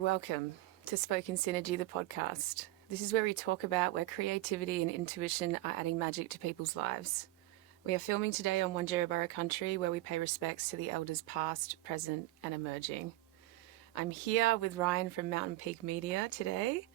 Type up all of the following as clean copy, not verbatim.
Welcome to Spoken Synergy, the podcast. This is where we talk about where creativity and intuition are adding magic to people's lives. We are filming today on Wanjerabara country, where we pay respects to the elders past, present and emerging. I'm here with Ryan from Mountain Peak Media today.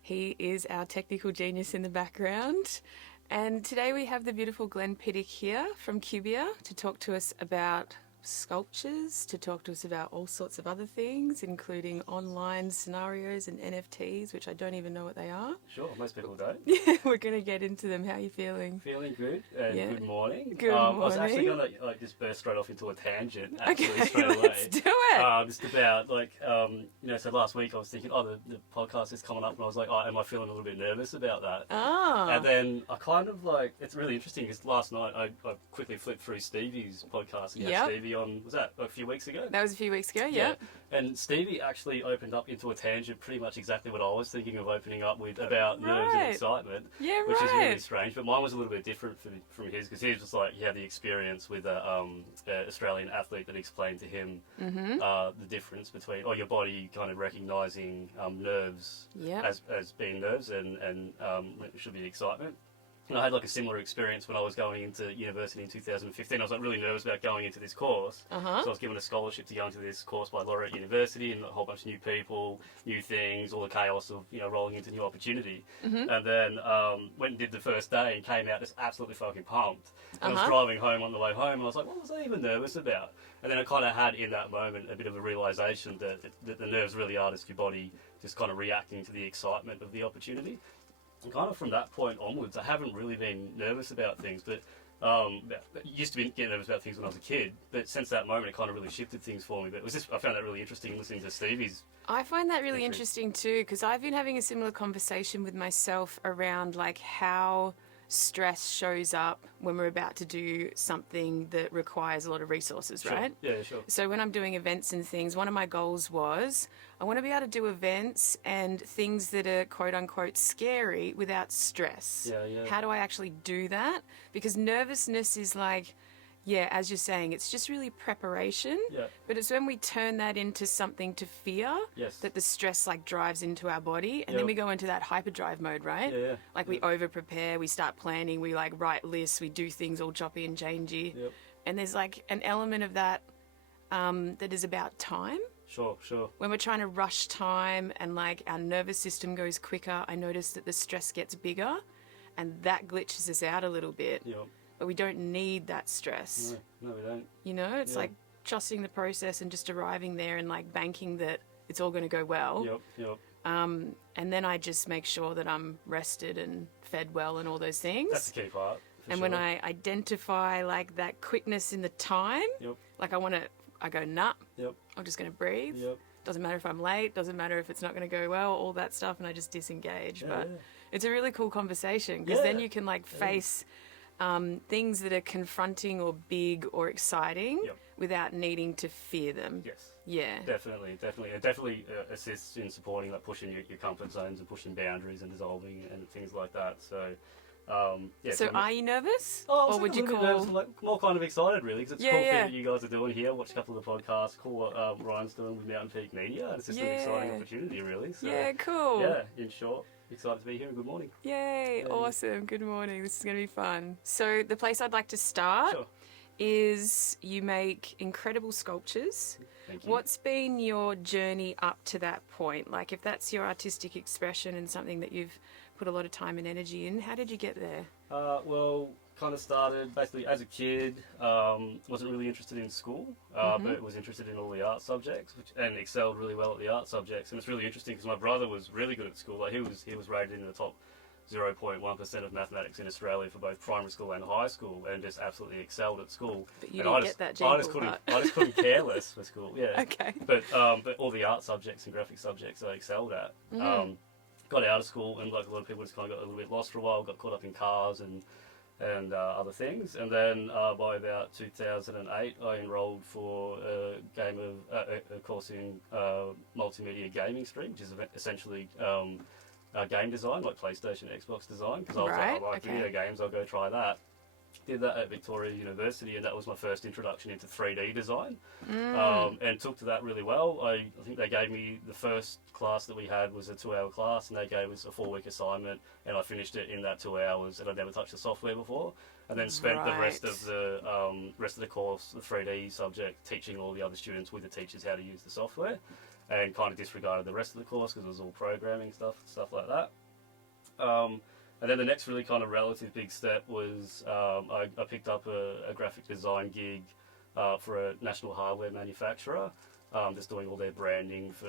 He is our technical genius in the background. And today we have the beautiful Glen Pittock here from Cubia to talk to us about sculptures, to talk to us about all sorts of other things, including online scenarios and NFTs, which I don't even know what they are. Sure, most people don't. Yeah, we're going to get into them. How are you feeling? Feeling good, and good morning. Good morning. I was actually going to just burst straight off into a tangent, actually, Okay, straight away. let's do it. Just about, so last week I was thinking, the podcast is coming up, and I was like, am I feeling a little bit nervous about that? And then I kind of it's really interesting, because last night I quickly flipped through Stevie's podcast, and Stevie on, was that a few weeks ago? That was a few weeks ago, yeah. And Stevie actually opened up into a tangent, pretty much exactly what I was thinking of opening up with, about nerves and excitement, which is really strange. But mine was a little bit different from his, because his was like he had the experience with an Australian athlete that explained to him the difference between your body kind of recognising nerves as being nerves and it should be excitement. And I had a similar experience when I was going into university in 2015. I was really nervous about going into this course. So I was given a scholarship to go into this course by Laureate University, and a whole bunch of new people, new things, all the chaos of rolling into new opportunity. And then went and did the first day and came out just absolutely fucking pumped. And I was driving home on the way home, and I was like, what was I even nervous about? And then I kind of had in that moment a bit of a realisation that the nerves really are just your body just kind of reacting to the excitement of the opportunity. And kind of from that point onwards, I haven't really been nervous about things, but used to get nervous about things when I was a kid, but since that moment it kind of really shifted things for me. But I found that really interesting listening to Stevie's. I find that really interesting too, because I've been having a similar conversation with myself around how stress shows up when we're about to do something that requires a lot of resources, right? Yeah, sure. So when I'm doing events and things, one of my goals was I want to be able to do events and things that are quote unquote scary without stress. Yeah. How do I actually do that? Because nervousness is as you're saying, it's just really preparation. Yeah. But it's when we turn that into something to fear that the stress drives into our body, and then we go into that hyperdrive mode, right? Yeah. We over prepare, we start planning, we write lists, we do things all choppy and changey. Yep. And there's an element of that that is about time. Sure. When we're trying to rush time and our nervous system goes quicker, I notice that the stress gets bigger, and that glitches us out a little bit. Yep. But we don't need that stress. No, we don't. It's trusting the process and just arriving there and banking that it's all going to go well. Yep. And then I just make sure that I'm rested and fed well and all those things. That's the key part. When I identify that quickness in the time, I go, nah, I'm just going to breathe. Doesn't matter if I'm late, doesn't matter if it's not going to go well, all that stuff, and I just disengage. It's a really cool conversation, because then you can face things that are confronting or big or exciting without needing to fear them. Yes. Yeah. Definitely. It definitely assists in supporting pushing your comfort zones and pushing boundaries and dissolving and things like that. So, So are you nervous? Or would you call... nervous, more kind of excited, really, because it's a cool thing that you guys are doing here. Watch a couple of the podcasts. Cool what Ryan's doing with Mountain Peak Media. It's just an exciting opportunity, really. So, yeah, cool. Yeah, in short. Excited to be here, and good morning. Yay, awesome. Good morning. This is going to be fun. So the place I'd like to start is you make incredible sculptures. Thank you. What's been your journey up to that point? If that's your artistic expression and something that you've put a lot of time and energy in, how did you get there? Kind of started basically as a kid. Wasn't really interested in school, but was interested in all the art subjects, and excelled really well at the art subjects. And it's really interesting because my brother was really good at school. He was rated in the top 0.1% of mathematics in Australia for both primary school and high school, and just absolutely excelled at school. But you didn't get that gene I just couldn't care less for school. Yeah. Okay. But all the art subjects and graphic subjects I excelled at. Got out of school, and a lot of people just kind of got a little bit lost for a while. Got caught up in cars and other things, and then by about 2008 I enrolled for a course in multimedia gaming stream, which is essentially game design, like PlayStation, Xbox design, because I was like, I like video games, I'll go try that. Did that at Victoria University, and that was my first introduction into 3D design, and took to that really well. I think they gave me, the first class that we had was a 2-hour class, and they gave us a 4-week assignment, and I finished it in that 2 hours, and I'd never touched the software before, and then spent the rest of the course, the 3D subject, teaching all the other students with the teachers how to use the software, and kind of disregarded the rest of the course because it was all programming stuff like that. And then the next really kind of relative big step was I picked up a graphic design gig for a national hardware manufacturer, just doing all their branding for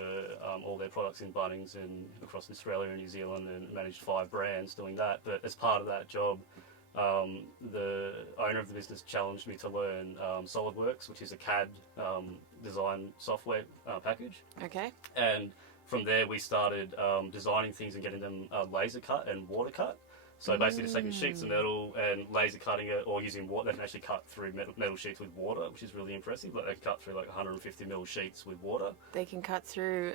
all their products in Bunnings and across Australia and New Zealand, and managed 5 brands doing that. But as part of that job, the owner of the business challenged me to learn SolidWorks, which is a CAD design software package. Okay. And from there, we started designing things and getting them laser cut and water cut. So basically, just taking sheets of metal and laser cutting it, or using water. They can actually cut through metal sheets with water, which is really impressive. Like, they can cut through like 150 mil sheets with water. They can cut through.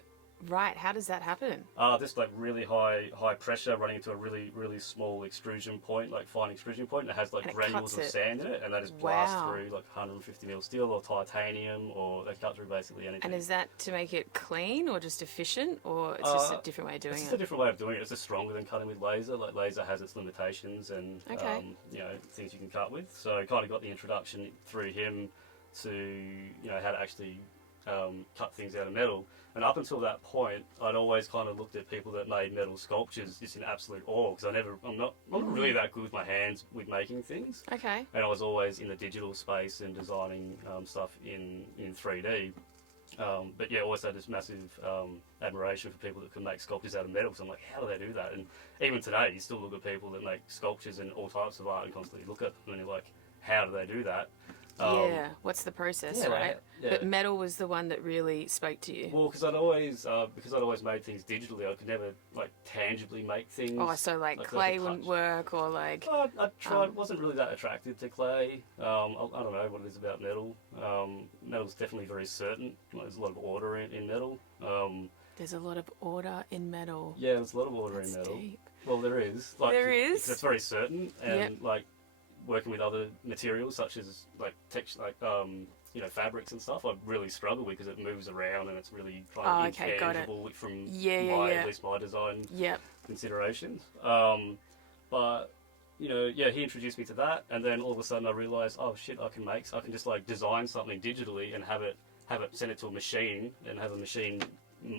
Right, how does that happen? Just like really high pressure running into a really, really small extrusion point, like fine extrusion point, and it has like granules of sand in it, and they just blast through like 150 mil steel or titanium, or they cut through basically anything. And is that to make it clean or just efficient, or it's just a different way of doing it? It's just a different way of doing it. It's just stronger than cutting with laser. Like, laser has its limitations and things you can cut with. So I kind of got the introduction through him to how to actually cut things out of metal. And up until that point, I'd always kind of looked at people that made metal sculptures just in absolute awe, because I'm not really that good with my hands with making things. Okay. And I was always in the digital space and designing stuff in 3D. But yeah, always had this massive admiration for people that can make sculptures out of metal. So I'm like, how do they do that? And even today, you still look at people that make sculptures and all types of art and constantly look at them and you're like, how do they do that? What's the process, right? Yeah. But metal was the one that really spoke to you. Well, because I'd always made things digitally, I could never like tangibly make things. Oh, so like clay wouldn't work, or like. I tried. Wasn't really that attracted to clay. I don't know what it is about metal. Metal's definitely very certain. There's a lot of order in metal. There's a lot of order in metal. Yeah, there's a lot of order in metal. Deep. Well, there is. Like, there is. It's very certain, and like working with other materials such as like texture, like fabrics and stuff, I really struggle with, because it moves around and it's really kind of intangible from at least my design considerations. But he introduced me to that, and then all of a sudden I realised, oh shit, I can just like design something digitally and have it send it to a machine, and have a machine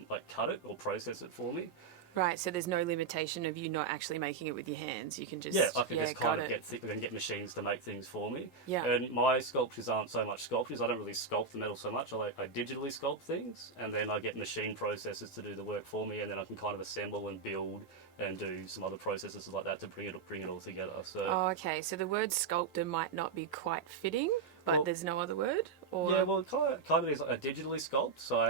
like cut it or process it for me. Right, so there's no limitation of you not actually making it with your hands. You can just I can just kind of get machines to make things for me. Yeah. And my sculptures aren't so much sculptures. I don't really sculpt the metal so much. I digitally sculpt things, and then I get machine processes to do the work for me, and then I can kind of assemble and build and do some other processes like that to bring it all together. So. Oh, okay. So the word sculptor might not be quite fitting, but there's no other word? Or? Yeah, well, it kind of is a digitally sculpt. So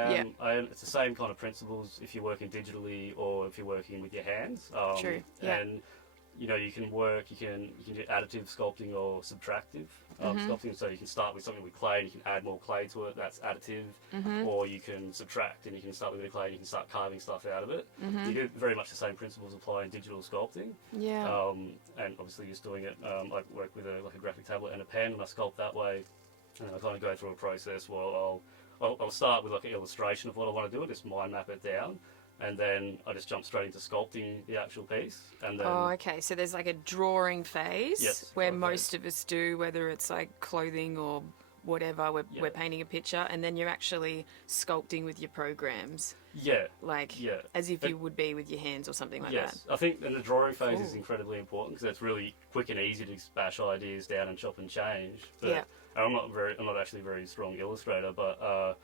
it's the same kind of principles if you're working digitally or if you're working with your hands. True. Yeah. And you can do additive sculpting or subtractive sculpting. So you can start with something with clay and you can add more clay to it. That's additive. Or you can subtract and you can start with a bit of clay and you can start carving stuff out of it. You do very much the same principles apply in digital sculpting. Yeah. And obviously just doing it, I work with a graphic tablet and a pen, and I sculpt that way. And I kind of go through a process where I'll start with like an illustration of what I want to do and just mind map it down. And then I just jump straight into sculpting the actual piece. And then, okay. So there's like a drawing phase where most of us do, whether it's like clothing or whatever, we're painting a picture, and then you're actually sculpting with your programs. Yeah. As if you would be with your hands or something like that. Yes. I think the drawing phase is incredibly important, because it's really quick and easy to bash ideas down and chop and change. But I'm not actually a very strong illustrator, but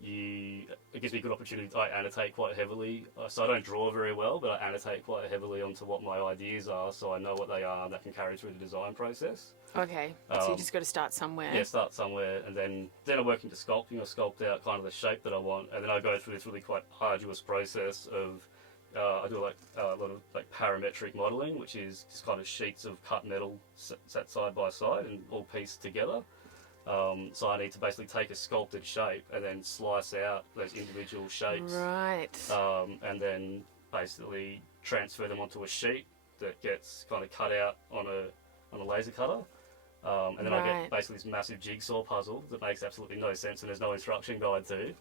it gives me a good opportunity. I annotate quite heavily, so I don't draw very well, but I annotate quite heavily onto what my ideas are, so I know what they are, and that can carry through the design process. Okay, so you just got to start somewhere. Yeah, start somewhere, and then I work into sculpting. I sculpt out kind of the shape that I want, and then I go through this really quite arduous process of I do a lot of like parametric modelling, which is just kind of sheets of cut metal set side by side and all pieced together. So I need to basically take a sculpted shape and then slice out those individual shapes. Right. And then basically transfer them onto a sheet that gets kind of cut out on a laser cutter. And then I get basically this massive jigsaw puzzle that makes absolutely no sense and there's no instruction guide to.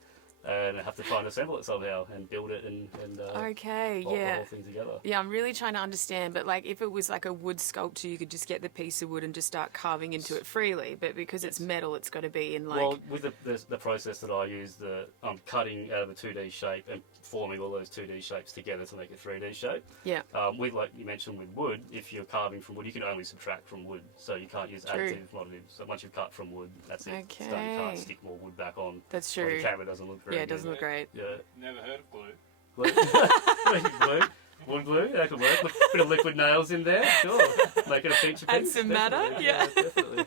And I have to try and assemble it somehow and build it and bolt the whole thing together. Yeah, I'm really trying to understand, but like if it was like a wood sculpture, you could just get the piece of wood and just start carving into it freely. But because it's metal, it's got to be in like... Well, with the process that I use, I'm cutting out of a 2D shape and forming all those 2D shapes together to make a 3D shape. Yeah. With, like you mentioned, with wood, if you're carving from wood, you can only subtract from wood. So you can't use additive modelling. So once you've cut from wood, that's it. Okay. You can't stick more wood back on. That's true. The camera doesn't look very it doesn't look great. Yeah. Never heard of glue. Glue? Wood glue? That could work. Bit of liquid nails in there. Sure. Make it a feature piece. Add some matter. Yeah. Definitely.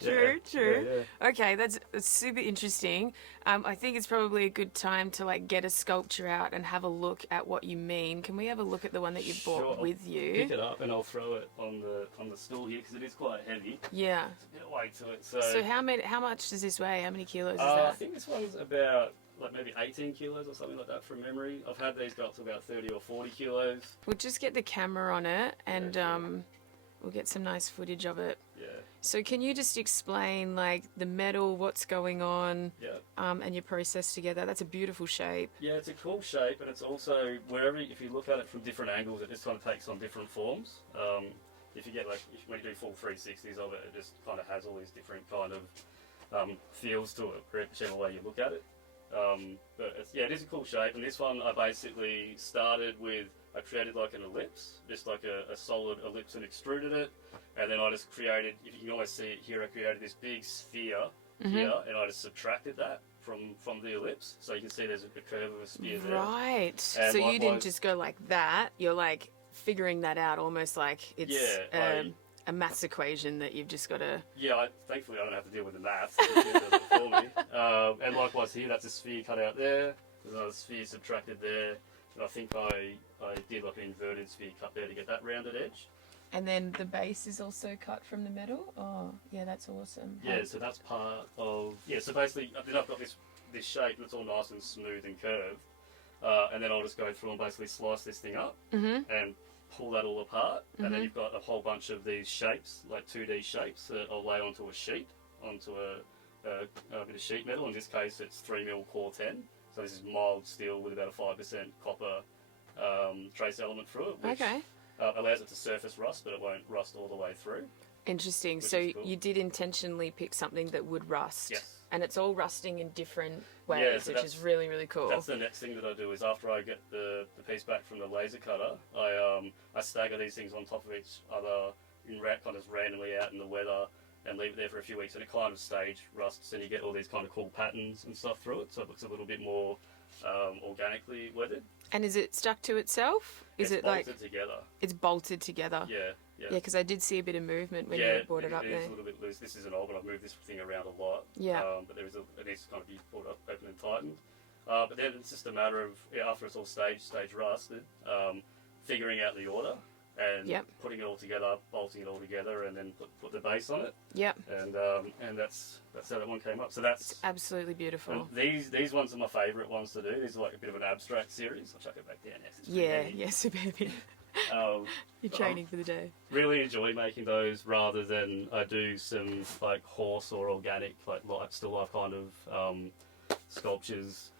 True. Yeah. Okay, that's super interesting. I think it's probably a good time to like get a sculpture out and have a look at what you mean. Can we have a look at the one that you brought with you? Pick it up and I'll throw it on the stool here because it is quite heavy. Yeah. There's a bit of weight to it. So how much does this weigh? How many kilos is that? I think this one's about like maybe 18 kilos or something like that from memory. I've had these go up to about 30 or 40 kilos. We'll just get the camera on it and we'll get some nice footage of it. Yeah. So can you just explain like the metal, what's going on, and your process together? That's a beautiful shape. Yeah, it's a cool shape, and it's also if you look at it from different angles, it just kind of takes on different forms. If you get when you do full 360s of it, it just kind of has all these different kind of feels to it, whichever way you look at it. But it is a cool shape, and this one I basically started with, I created like an ellipse, just like a solid ellipse and extruded it, and then I just created, if you can always see it here, I created this big sphere here, and I just subtracted that from the ellipse, so you can see there's a curve of a sphere there. Right, and so you didn't just go like that, you're like figuring that out almost like it's a maths equation that you've just got to... Yeah, thankfully I don't have to deal with the maths. It does it for me. And likewise here, that's a sphere cut out there. There's another sphere subtracted there. And I think I did like an inverted sphere cut there to get that rounded edge. And then the base is also cut from the metal? Oh, yeah, that's awesome. Yeah, so that's part of... Yeah, so basically then I've got this shape that's all nice and smooth and curved. And then I'll just go through and basically slice this thing up and pull that all apart, and then you've got a whole bunch of these shapes, like 2D shapes, that I'll lay onto a sheet, onto a bit of sheet metal. In this case, it's 3mm core 10, so this is mild steel with about a 5% copper trace element through it, which allows it to surface rust, but it won't rust all the way through. Interesting. So cool. You did intentionally pick something that would rust. Yes. And it's all rusting in different ways, which is really, really cool. That's the next thing that I do is after I get the piece back from the laser cutter, I stagger these things on top of each other kind of randomly out in the weather and leave it there for a few weeks, and it kind of stage rusts, and you get all these kind of cool patterns and stuff through it, so it looks a little bit more organically weathered. And is it stuck to itself? It's bolted together. It's bolted together. Yeah. Yeah, because I did see a bit of movement when you brought it up there. Yeah, it is a little bit loose. This isn't old, but I've moved this thing around a lot. Yeah. But it needs to kind of be brought up, open and tightened. But then it's just a matter of, after it's all stage rusted, figuring out the order and putting it all together, bolting it all together, and then put the base on it. Yep. And that's how that one came up. So that's... It's absolutely beautiful. These ones are my favourite ones to do. These are like a bit of an abstract series. I'll chuck it back down next. Yes, baby. You're training for the day. Really enjoy making those rather than I do some like horse or organic like still life kind of sculptures.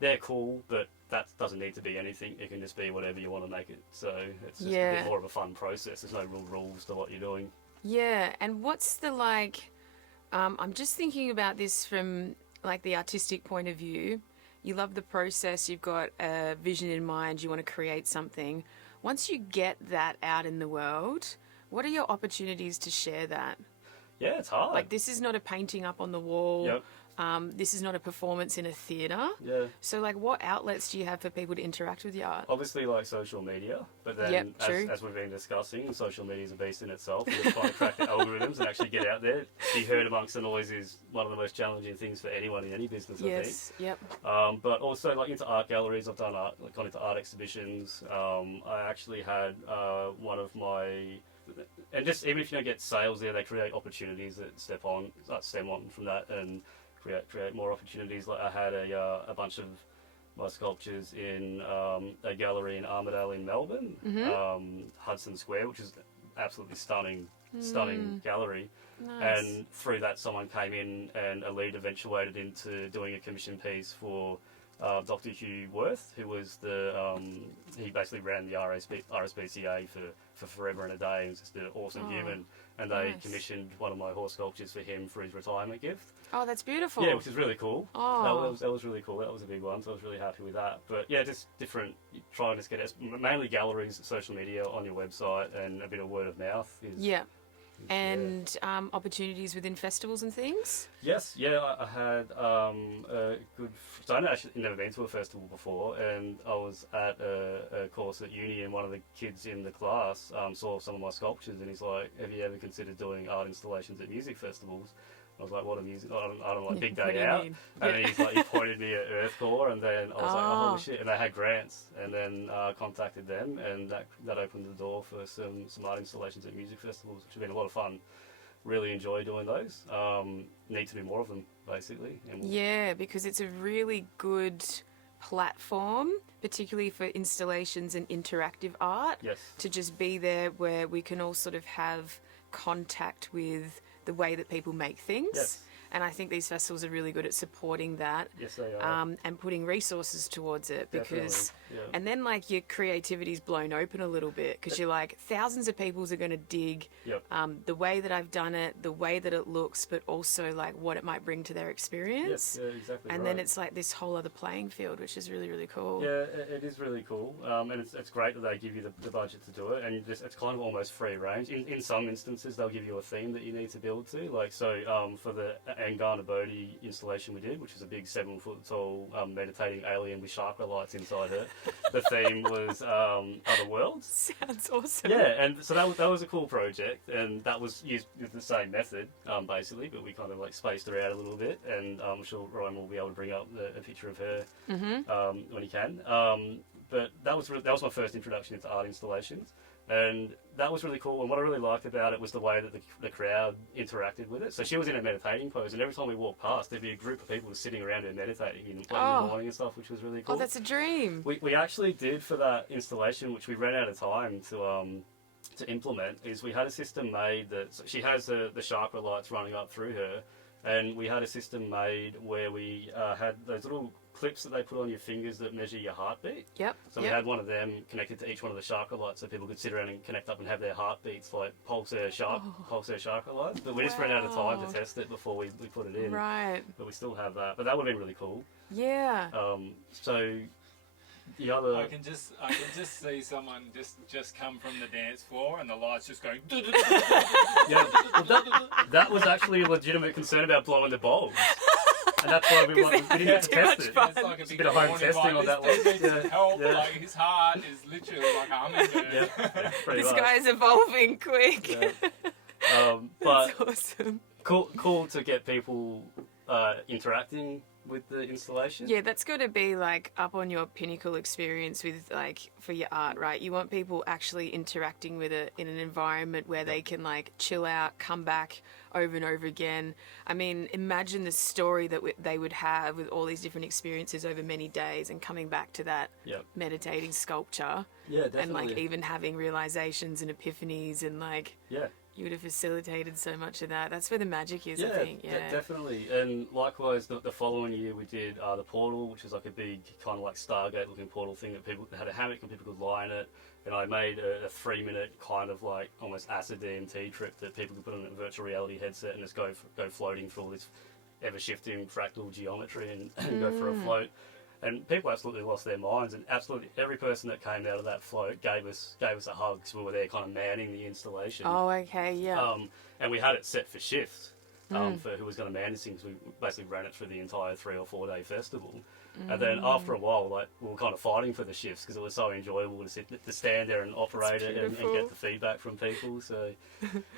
They're cool, but that doesn't need to be anything. It can just be whatever you want to make it. So it's just a bit more of a fun process. There's no real rules to what you're doing. Yeah, and what's the I'm just thinking about this from like the artistic point of view. You love the process. You've got a vision in mind. You want to create something. Once you get that out in the world, what are your opportunities to share that? Yeah, it's hard. Like, this is not a painting up on the wall. Yep. This is not a performance in a theatre. Yeah. So, like, what outlets do you have for people to interact with your art? Obviously, like social media, but then as we've been discussing, social media is a beast in itself. You're trying to crack the algorithms and actually get out there. Be heard amongst the noise is one of the most challenging things for anyone in any business, I think. Yep. But also, like, into art galleries, I've done art, like, gone into art exhibitions. I actually had one of my... And just even if you don't get sales there, they create opportunities that stem on from that and create more opportunities. Like I had a bunch of my sculptures in a gallery in Armidale in Melbourne, Hudson Square, which is absolutely stunning stunning gallery. Nice. And through that, someone came in, and a lead eventuated into doing a commission piece for Dr. Hugh Worth, who was he basically ran the RSPCA for forever and a day. He was just an awesome human, and they commissioned one of my horse sculptures for him for his retirement gift. Oh, that's beautiful. Yeah, which is really cool. Oh. That was really cool. That was a big one, so I was really happy with that. But yeah, just different, trying to get mainly galleries, social media on your website, and a bit of word of mouth. And opportunities within festivals and things? Yes, I had a good... So I'd actually never been to a festival before, and I was at a course at uni, and one of the kids in the class saw some of my sculptures, and he's like, have you ever considered doing art installations at music festivals? I was like, what a music... I don't like Big Day Out. And then he pointed me at Earthcore, and then I was like, oh, holy shit. And they had grants, and then contacted them, and that opened the door for some art installations at music festivals, which have been a lot of fun. Really enjoy doing those. Need to do more of them, basically. Yeah, because it's a really good platform, particularly for installations and interactive art. Yes. To just be there where we can all sort of have contact with the way that people make things. Yes. And I think these festivals are really good at supporting that. Yes, they are. And putting resources towards it, because, Definitely. and then like your creativity's blown open a little bit, because you're like, thousands of people are going to dig the way that I've done it, the way that it looks, but also like what it might bring to their experience. Yes, yeah, exactly. And then it's like this whole other playing field, which is really, really cool. Yeah, it is really cool. And it's great that they give you the budget to do it, and it's kind of almost free range. In some instances, they'll give you a theme that you need to build to. Like, so for the Angana Bodhi installation we did, which is a big 7-foot tall meditating alien with chakra lights inside it, the theme was other worlds. Sounds awesome. Yeah, and so that was a cool project, and that was used with the same method, basically, but we kind of like spaced her out a little bit, and I'm sure Ryan will be able to bring up a picture of her when he can. But that was my first introduction into art installations. And that was really cool, and what I really liked about it was the way that the crowd interacted with it. So she was in a meditating pose, and every time we walked past, there'd be a group of people just sitting around her meditating in the morning and stuff, which was really cool. Oh, that's a dream. We actually did, for that installation, which we ran out of time to implement, is we had a system made that... So she has the chakra lights running up through her, and we had a system made where we had those little clips that they put on your fingers that measure your heartbeat. Yep. So we had one of them connected to each one of the chakra lights, so people could sit around and connect up and have their heartbeats like pulse their chakra lights. But we just ran out of time to test it before we put it in. Right. But we still have that. But that would have been really cool. Yeah. So the other... I can just see someone just come from the dance floor and the lights just going... Yeah, that was actually a legitimate concern about blowing the bulbs. And that's why we didn't test it. It's like a bit of home testing on that one. Help, like his heart is literally like a hummingbird. This guy's evolving quick. But that's awesome. Cool to get people interacting with the installation. Yeah, that's got to be like up on your pinnacle experience with like for your art, right? You want people actually interacting with it in an environment where they can like chill out, come back over and over again. I mean, imagine the story that they would have with all these different experiences over many days and coming back to that meditating sculpture. Yeah, definitely. And like even having realizations and epiphanies and like... Yeah. You would have facilitated so much of that. That's where the magic is, I think. Yeah, definitely. And likewise, the following year we did the portal, which is like a big kind of like Stargate-looking portal thing that people had a hammock and people could lie in it. And I made a 3-minute kind of like almost acid DMT trip that people could put on a virtual reality headset and just go floating through all this ever-shifting fractal geometry and go for a float. And people absolutely lost their minds, and absolutely every person that came out of that float gave us a hug, because we were there kind of manning the installation. Oh, okay, yeah. And we had it set for shifts for who was going to man this thing, because we basically ran it through the entire 3 or 4 day festival. And then after a while, like we were kind of fighting for the shifts because it was so enjoyable to stand there and operate it and get the feedback from people. So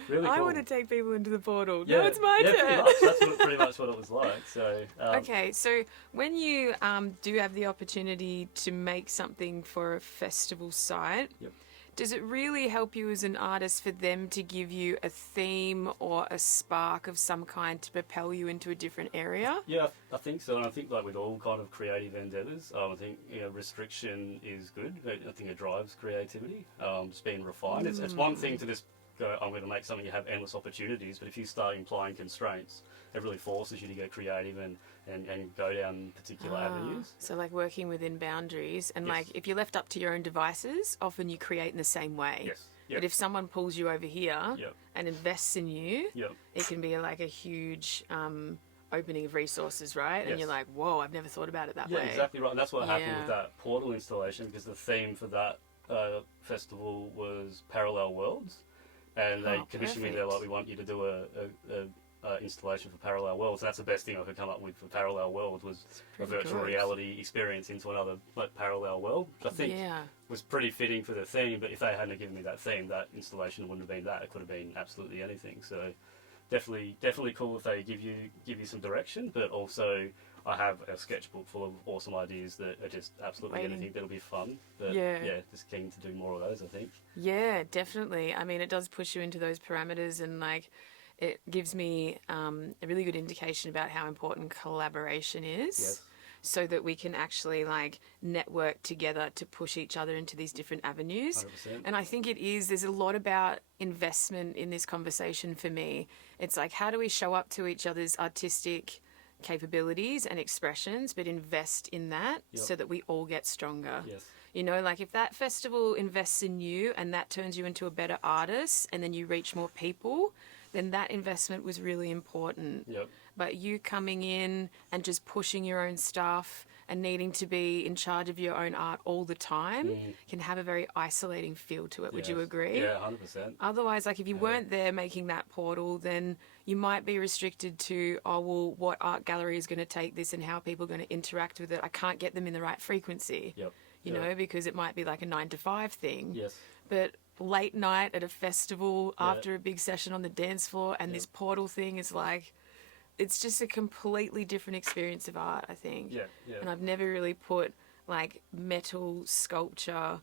really cool. I want to take people into the portal. Yeah, no, it's my turn. Pretty much. That's pretty much what it was like. So okay, so when you do have the opportunity to make something for a festival site. Yep. Does it really help you as an artist for them to give you a theme or a spark of some kind to propel you into a different area? Yeah, I think so. And I think like with all kind of creative endeavours, I think restriction is good. I think it drives creativity, just being refined. It's one thing to just go, I'm going to make something you have endless opportunities. But if you start implying constraints, it really forces you to get creative and go down particular avenues. So like working within boundaries, and Yes. like if you're left up to your own devices, often you create in the same way. Yes. Yep. But if someone pulls you over here Yep. and invests in you, Yep. it can be like a huge opening of resources, right? And Yes. you're like, whoa, I've never thought about it that Yeah, way. exactly right. And that's what happened Yeah. with that portal installation, because the theme for that festival was parallel worlds. And they commissioned me, they're like, we want you to do a installation for parallel worlds. And that's the best thing I could come up with for parallel worlds, was a virtual reality experience into another parallel world, which I think was pretty fitting for the theme. But if they hadn't given me that theme, that installation wouldn't have been that. It could have been absolutely anything. So definitely cool if they give you some direction, but also I have a sketchbook full of awesome ideas that are just absolutely anything that'll be fun. But just keen to do more of those, I think. Yeah, definitely. I mean, it does push you into those parameters, and like it gives me a really good indication about how important collaboration is. Yes. So that we can actually like network together to push each other into these different avenues. 100%. And I think there's a lot about investment in this conversation for me. It's like, how do we show up to each other's artistic capabilities and expressions, but invest in that so that we all get stronger. Yes. You know, like if that festival invests in you and that turns you into a better artist, and then you reach more people, then that investment was really important. Yep. But you coming in and just pushing your own stuff and needing to be in charge of your own art all the time can have a very isolating feel to it. Would you agree? Yeah, 100%. Otherwise, like if you weren't there making that portal, then you might be restricted to, oh, well, what art gallery is going to take this and how people are going to interact with it. I can't get them in the right frequency, you know, because it might be like a 9 to 5 thing. Yes. But late night at a festival after a big session on the dance floor and this portal thing is like, it's just a completely different experience of art, I think. Yeah. And I've never really put like metal sculpture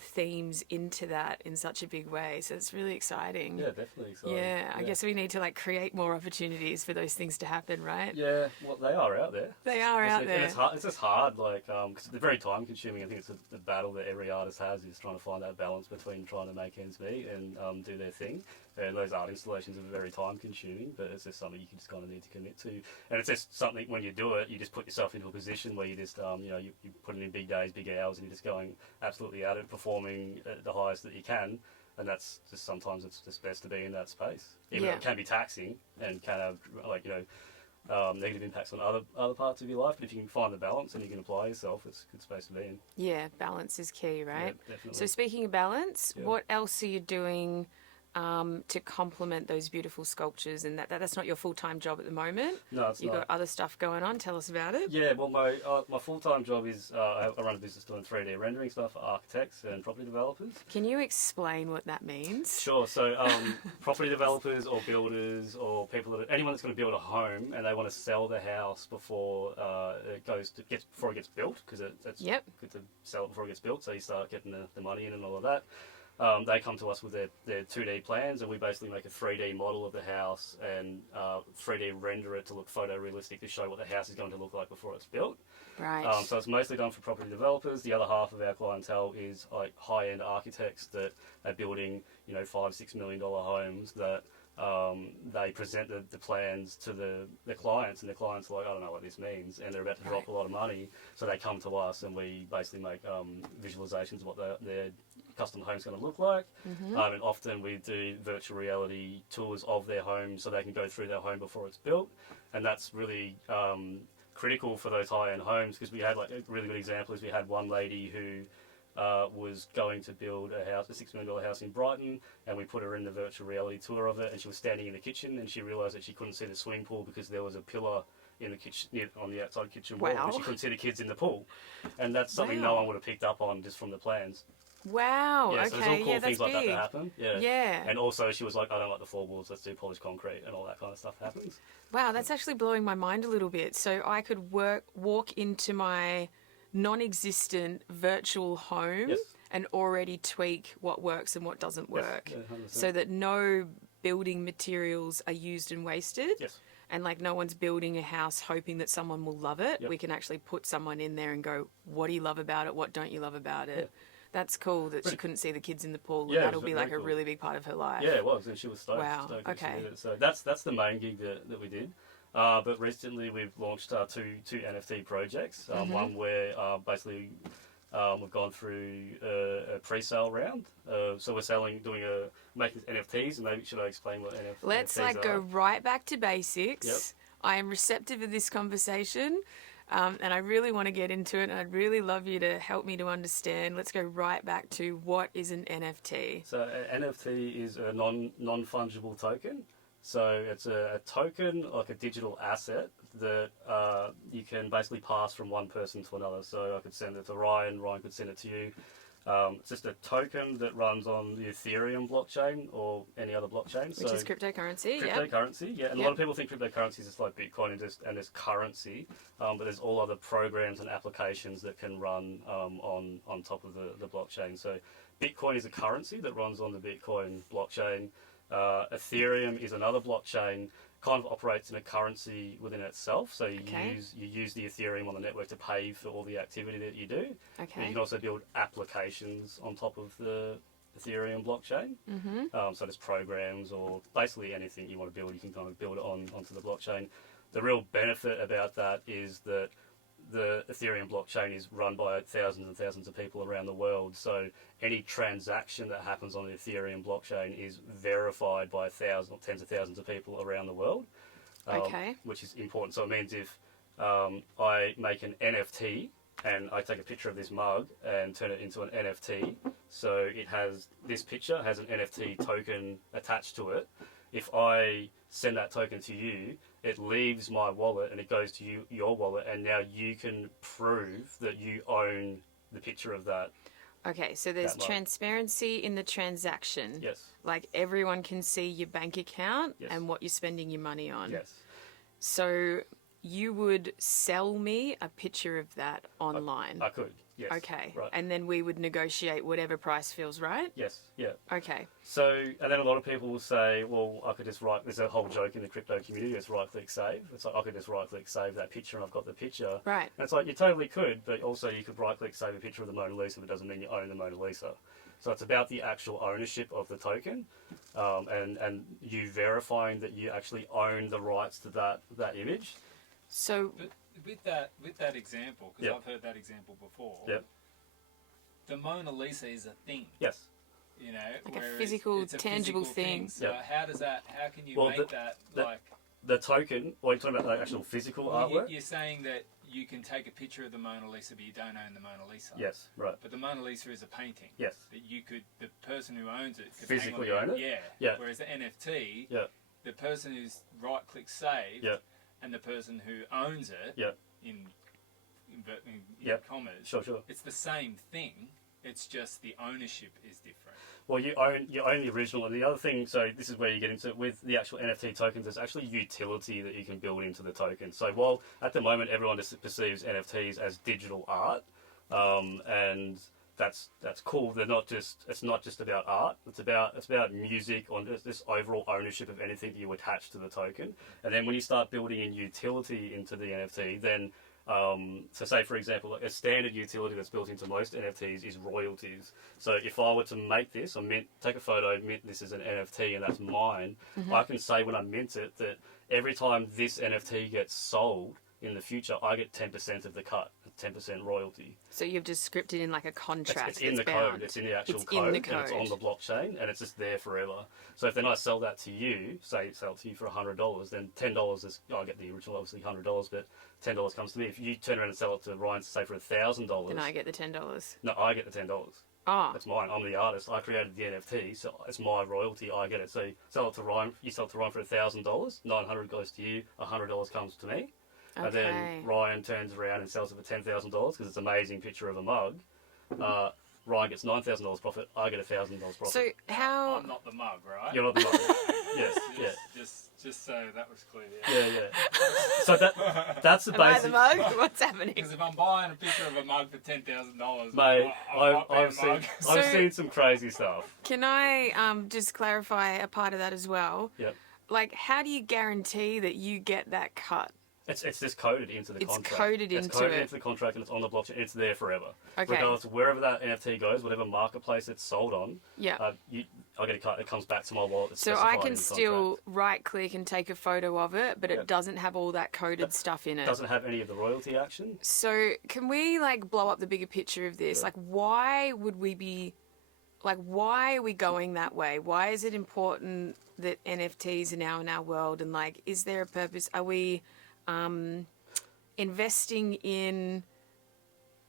themes into that in such a big way. So it's really exciting. Yeah, definitely exciting. Yeah, I guess we need to like create more opportunities for those things to happen, right? Yeah, well, they are out there. They are out there. And it's hard. It's just hard, like, because it's very time consuming. I think it's the battle that every artist has, is trying to find that balance between trying to make ends meet and do their thing. And those art installations are very time consuming, but it's just something you just kind of need to commit to. And it's just something, when you do it, you just put yourself into a position where you just, you're putting in big days, big hours, and you're just going absolutely at it, performing at the highest that you can. And that's just, sometimes it's just best to be in that space. Even though it can be taxing and can have, like, negative impacts on other parts of your life. But if you can find the balance and you can apply yourself, it's a good space to be in. Yeah, balance is key, right? Yeah, definitely. So speaking of balance, what else are you doing to complement those beautiful sculptures? And that's not your full-time job at the moment. No, it's not. You've got other stuff going on. Tell us about it. Yeah, well, my full-time job is I run a business doing 3D rendering stuff for architects and property developers. Can you explain what that means? Sure. So property developers or builders or anyone that's going to build a home and they want to sell their house before it gets built, because it's good to sell it before it gets built, so you start getting the money in and all of that. They come to us with their 2D plans, and we basically make a 3D model of the house and 3D render it to look photorealistic, to show what the house is going to look like before it's built. Right. So it's mostly done for property developers. The other half of our clientele is like high-end architects that are building, $5-6 million homes that they present the plans to the clients, and the clients are like, I don't know what this means, and they're about to drop a lot of money, so they come to us and we basically make visualizations of what their custom home's going to look like. And often we do virtual reality tours of their home so they can go through their home before it's built, and that's really critical for those high-end homes, because we had, like, a really good example is we had one lady who was going to build a $6 million house in Brighton, and we put her in the virtual reality tour of it, and she was standing in the kitchen and she realised that she couldn't see the swimming pool because there was a pillar in the kitchen, on the outside kitchen wall, but she couldn't see the kids in the pool. And that's something no one would have picked up on just from the plans. Wow. Yeah, Okay. so there's all cool things that's like big. that happen. Yeah. Yeah. And also she was like, I don't like the floorboards, let's do polished concrete, and all that kind of stuff happens. Wow, that's actually blowing my mind a little bit. So I could walk into my non-existent virtual home and already tweak what works and what doesn't work, so that no building materials are used and wasted. Yes. And like no one's building a house hoping that someone will love it. We can actually put someone in there and go, what do you love about it? What don't you love about it? That's cool that she couldn't see the kids in the pool. Yeah, that'll be like cool. a really big part of her life. Yeah, it was, and she was stoked. Wow. Stoked Okay. She did it. So that's the main gig that we did. But recently we've launched two NFT projects. One where basically we've gone through a pre-sale round. So we're making NFTs, and maybe should I explain what NFTs are? Let's go right back to basics. Yep. I am receptive of this conversation. And I really want to get into it, and I'd really love you to help me to understand. Let's go right back to what is an NFT. So an NFT is a non-fungible token. So it's a token, like a digital asset, that you can basically pass from one person to another. So I could send it to Ryan could send it to you. It's just a token that runs on the Ethereum blockchain or any other blockchain. Which is cryptocurrency, Cryptocurrency, yeah. And a lot of people think cryptocurrency is just like Bitcoin and just currency, but there's all other programs and applications that can run on top of the blockchain. So Bitcoin is a currency that runs on the Bitcoin blockchain. Ethereum is another blockchain, kind of operates in a currency within itself. So you use the Ethereum on the network to pay for all the activity that you do. Okay. And you can also build applications on top of the Ethereum blockchain. So there's programs or basically anything you want to build, you can kind of build it onto the blockchain. The real benefit about that is that the Ethereum blockchain is run by thousands and thousands of people around the world. So any transaction that happens on the Ethereum blockchain is verified by tens of thousands of people around the world, which is important. So it means if I make an NFT and I take a picture of this mug and turn it into an NFT, so this picture has an NFT token attached to it. If I send that token to you, it leaves my wallet and it goes to your wallet, and now you can prove that you own the picture of that. Okay, so there's transparency in the transaction. Yes. Like everyone can see your bank account and what you're spending your money on. Yes. So you would sell me a picture of that online? I could, yes. Okay, right. And then we would negotiate whatever price feels right? Yes, yeah. Okay. So, and then a lot of people will say, well, I could just there's a whole joke in the crypto community, it's right-click save. It's like, I could just right-click save that picture and I've got the picture. Right. And it's like, you totally could, but also you could right-click save a picture of the Mona Lisa, but it doesn't mean you own the Mona Lisa. So it's about the actual ownership of the token, and you verifying that you actually own the rights to that image. So with that example, because I've heard that example before. Yep. The Mona Lisa is a thing. Yes. You know, like a physical, tangible thing. So how can you make that like the token? Or you're talking about the actual physical artwork? You're saying that you can take a picture of the Mona Lisa, but you don't own the Mona Lisa. Yes, right. But the Mona Lisa is a painting. Yes. That the person who owns it could physically own it. Yeah. Whereas the NFT, the person who's right-click saved, and the person who owns it, in commas, sure, it's the same thing. It's just the ownership is different. Well, you own the original, and the other thing. So this is where you get into with the actual NFT tokens. There's actually utility that you can build into the token. So while at the moment everyone just perceives NFTs as digital art, and that's cool. It's not just about art. It's about music, or this overall ownership of anything that you attach to the token. And then when you start building in utility into the NFT, then so say for example, a standard utility that's built into most NFTs is royalties. So if I were to make this, or take a photo, mint this as an NFT and that's mine, I can say when I mint it that every time this NFT gets sold in the future, I get 10% of the cut, 10% royalty. So you've just scripted in like a contract. It's in the code. It's in the actual code. And it's on the blockchain, and it's just there forever. So if then I sell that to you, say sell it to you for $100, then $10 is I get the original, obviously $100, but $10 comes to me. If you turn around and sell it to Ryan, say for $1,000, then I get the $10. No, I get the $10. Oh. That's mine. I'm the artist. I created the NFT, so it's my royalty. I get it. So you sell it to Ryan for $1,000. $900 goes to you. $100 comes to me. Okay. And then Ryan turns around and sells it for $10,000 because it's an amazing picture of a mug. Ryan gets $9,000 profit. I get $1,000 profit. So how? I'm not the mug, right? You're not the mug. Yes. Just so that was clear. Yeah. So that's the basic. Am I the mug? What's happening? Because if I'm buying a picture of a mug for $10,000, mate, I've seen some crazy stuff. Can I just clarify a part of that as well? Yep. Like, how do you guarantee that you get that cut? It's just coded into the contract. It's coded into the contract, and it's on the blockchain. It's there forever. Okay. Regardless of wherever that NFT goes, whatever marketplace it's sold on. Yeah. I get a cut. It comes back to my wallet. It's so specified I in can the still contract. right-click and take a photo of it, but it doesn't have all that coded stuff in it. Doesn't have any of the royalty action. So can we like blow up the bigger picture of this? Yeah. Like, why would we be? Like, why are we going that way? Why is it important that NFTs are now in our world? And like, is there a purpose? Are we investing in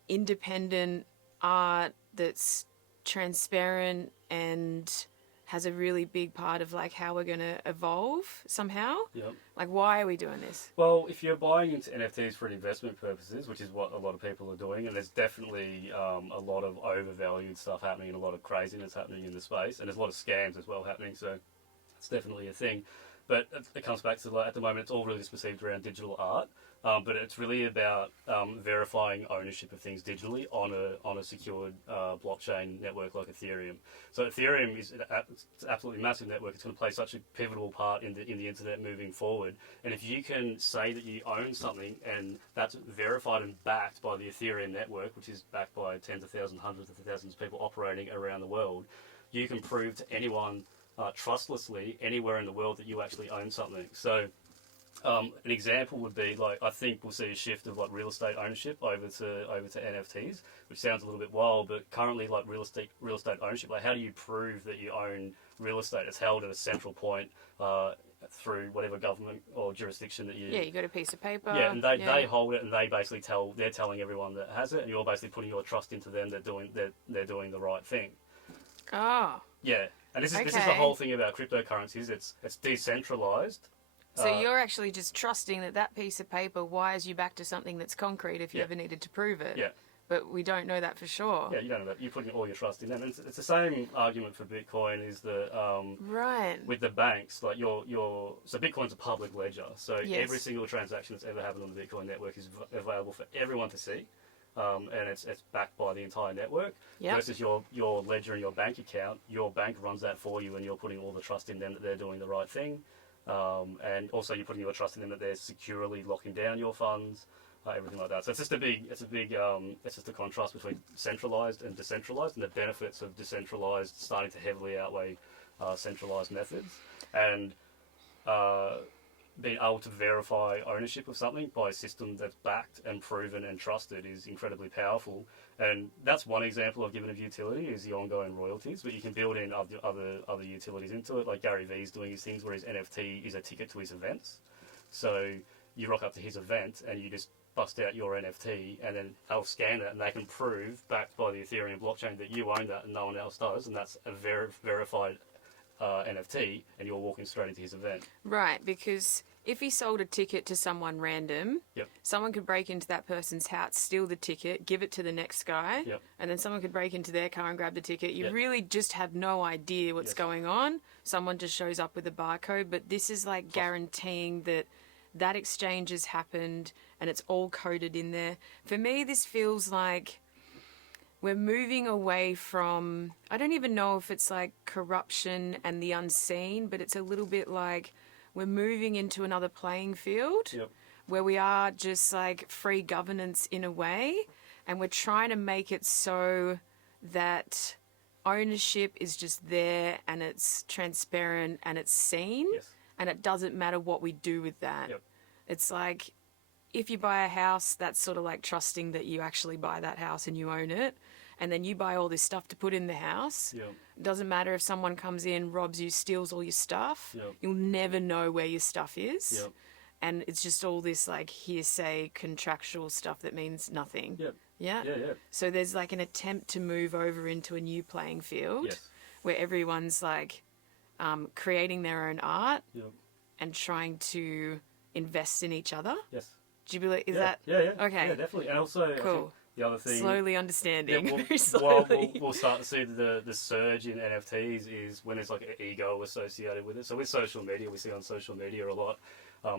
independent art that's transparent and has a really big part of like how we're going to evolve somehow? Yep. Like, why are we doing this? Well, if you're buying into NFTs for investment purposes, which is what a lot of people are doing, and there's definitely a lot of overvalued stuff happening and a lot of craziness happening in the space, and there's a lot of scams as well happening, so it's definitely a thing. But it comes back to, like, at the moment, it's all really just perceived around digital art, but it's really about verifying ownership of things digitally on a secured blockchain network like Ethereum. So Ethereum is it's an absolutely massive network. It's going to play such a pivotal part in the internet moving forward. And if you can say that you own something and that's verified and backed by the Ethereum network, which is backed by tens of thousands, hundreds of thousands of people operating around the world, you can prove to anyone trustlessly anywhere in the world that you actually own something. So an example would be, like, I think we'll see a shift of like real estate ownership over to NFTs, which sounds a little bit wild, but currently, like, real estate ownership, like, how do you prove that you own real estate? It's held at a central point through whatever government or jurisdiction that you... Yeah, you got a piece of paper. Yeah, and they hold it, and they basically they're telling everyone that has it, and you're basically putting your trust into them. They're doing the right thing. Oh. Yeah, and this is the whole thing about cryptocurrencies. It's decentralized. So you're actually just trusting that piece of paper wires you back to something that's concrete if you ever needed to prove it. Yeah. But we don't know that for sure. Yeah, you don't know that. You're putting all your trust in them. And it's the same argument for Bitcoin is that right. with the banks, like so Bitcoin's a public ledger. So every single transaction that's ever happened on the Bitcoin network is available for everyone to see. And it's backed by the entire network. Yep. Versus your ledger and your bank account, your bank runs that for you, and you're putting all the trust in them that they're doing the right thing. And also you're putting your trust in them that they're securely locking down your funds, everything like that. So it's just a contrast between centralized and decentralized, and the benefits of decentralized starting to heavily outweigh centralized methods. And being able to verify ownership of something by a system that's backed and proven and trusted is incredibly powerful. And that's one example I've given of utility is the ongoing royalties, but you can build in other utilities into it. Like Gary Vee's doing his things where his NFT is a ticket to his events. So you rock up to his event and you just bust out your NFT, and then they'll scan it and they can prove, backed by the Ethereum blockchain, that you own that and no one else does, and that's a verified NFT, and you're walking straight into his event. Right, because if he sold a ticket to someone random, someone could break into that person's house, steal the ticket, give it to the next guy, and then someone could break into their car and grab the ticket. You really just have no idea what's going on. Someone just shows up with a barcode, but this is like guaranteeing that exchange has happened and it's all coded in there. For me, this feels like we're moving away from, I don't even know if it's like corruption and the unseen, but it's a little bit like we're moving into another playing field where we are just like free governance in a way, and we're trying to make it so that ownership is just there and it's transparent and it's seen, and it doesn't matter what we do with that. It's like if you buy a house, that's sort of like trusting that you actually buy that house and you own it. And then you buy all this stuff to put in the house. It doesn't matter if someone comes in, robs you, steals all your stuff. You'll never know where your stuff is. And it's just all this like hearsay, contractual stuff that means nothing. So there's like an attempt to move over into a new playing field where everyone's like creating their own art and trying to invest in each other. Do you believe, is that? Okay. Yeah, definitely. And also, cool. The other thing, slowly understanding. very slowly. We'll start to see the surge in NFTs is when there's like an ego associated with it. So with social media, we see on social media a lot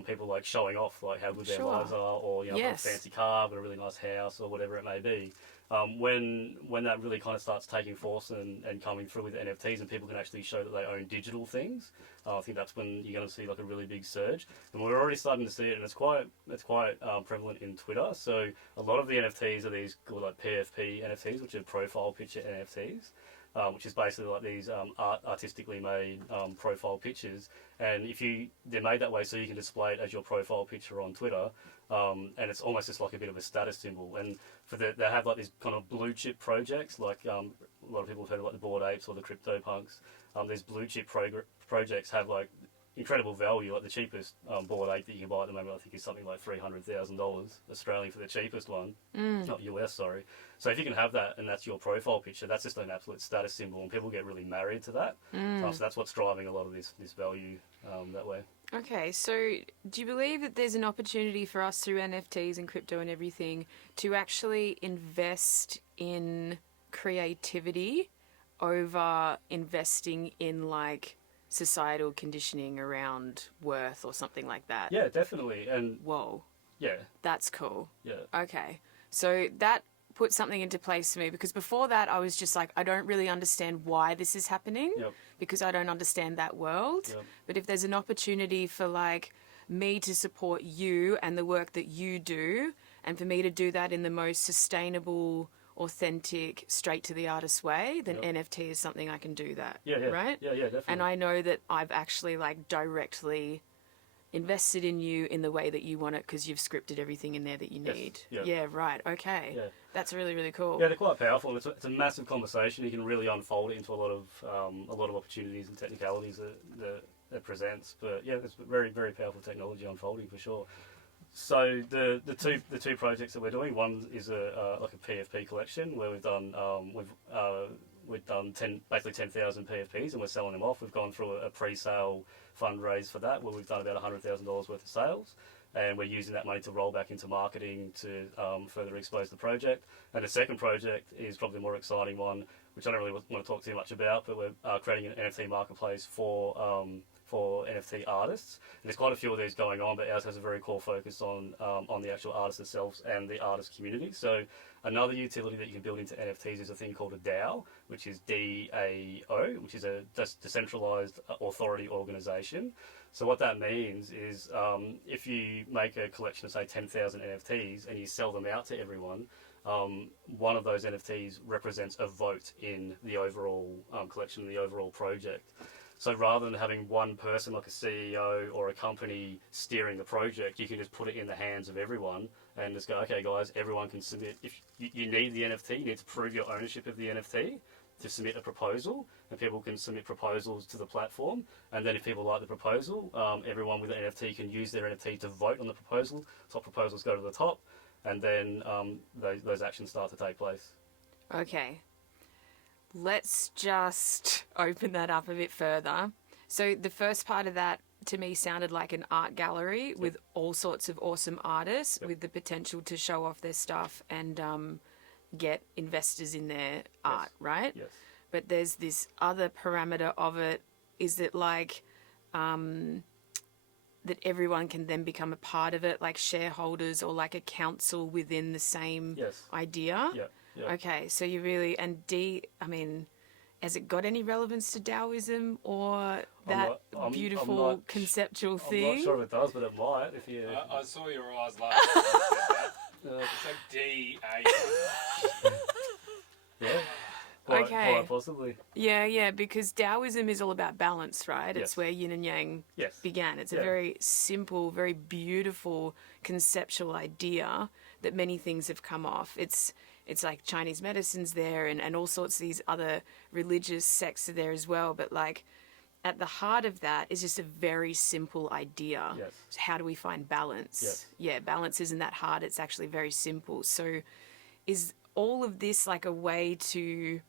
people like showing off like how good their lives are, or a fancy car, but a really nice house, or whatever it may be. when that really kind of starts taking force and coming through with NFTs, and people can actually show that they own digital things, I think that's when you're going to see like a really big surge. And we're already starting to see it, and it's quite prevalent in Twitter. So a lot of the NFTs are these called like PFP NFTs, which are profile picture NFTs. Which is basically like these artistically made profile pictures, and they're made that way so you can display it as your profile picture on Twitter, and it's almost just like a bit of a status symbol. And they have like these kind of blue chip projects, like a lot of people have heard of like the Bored Apes or the CryptoPunks. These blue chip projects have like incredible value. Like the cheapest Bored Ape that you can buy at the moment, I think, is something like $300,000 Australian for the cheapest one. Not US, sorry. So if you can have that and that's your profile picture, that's just an absolute status symbol, and people get really married to that. So that's what's driving a lot of this value that way. Okay, so do you believe that there's an opportunity for us through NFTs and crypto and everything to actually invest in creativity over investing in like societal conditioning around worth or something like that? Yeah, definitely. And whoa. Yeah. That's cool. Yeah. Okay. So that put something into place for me, because before that I was just like, I don't really understand why this is happening. Yep. Because I don't understand that world. Yep. But if there's an opportunity for like me to support you and the work that you do, and for me to do that in the most sustainable, authentic, straight to the artist way, then Yep. NFT is something I can do that. Yeah. Right? Yeah, definitely. And I know that I've actually like directly invested in you in the way that you want it, because you've scripted everything in there that you need. Yes. Yeah, right. Okay. Yeah. That's really, really cool. Yeah, they're quite powerful. It's a massive conversation. You can really unfold it into a lot of opportunities and technicalities that it presents. But yeah, it's very, very powerful technology unfolding for sure. So the two projects that we're doing, one is like a PFP collection where we've done 10,000 PFPs, and we're selling them off. We've gone through a pre-sale fundraise for that, where we've done about $100,000 worth of sales, and we're using that money to roll back into marketing to further expose the project. And the second project is probably the more exciting one, which I don't really want to talk too much about, but we're creating an NFT marketplace for NFT artists. And there's quite a few of these going on, but ours has a very core focus on the actual artists themselves and the artist community. So another utility that you can build into NFTs is a thing called a DAO, which is DAO, which is a decentralized authority organization. So what that means is if you make a collection of, say, 10,000 NFTs and you sell them out to everyone, one of those NFTs represents a vote in the overall collection, the overall project. So rather than having one person like a CEO or a company steering the project, you can just put it in the hands of everyone and just go, okay, guys, everyone can submit. If you need the NFT, you need to prove your ownership of the NFT to submit a proposal, and people can submit proposals to the platform. And then if people like the proposal, everyone with an NFT can use their NFT to vote on the proposal. Top proposals go to the top, and then those actions start to take place. Okay. Let's just open that up a bit further. So the first part of that to me sounded like an art gallery with all sorts of awesome artists with the potential to show off their stuff and get investors in their art, right? Yes. But there's this other parameter of it. Is it like that everyone can then become a part of it, like shareholders or like a council within the same idea? Yeah. Yeah. Okay, so you really, and has it got any relevance to Taoism or that beautiful conceptual thing? I'm not sure if it does, but it might. If you, I saw your eyes last time you said that. It's like D-A. Yeah. Quite possibly. Yeah, because Taoism is all about balance, right? Yes. It's where yin and yang began. It's a Yeah. very simple, very beautiful conceptual idea that many things have come off. It's like Chinese medicine's there and all sorts of these other religious sects are there as well. But like at the heart of that is just a very simple idea. Yes. How do we find balance? Yes. Yeah, balance isn't that hard. It's actually very simple. So is all of this like a way to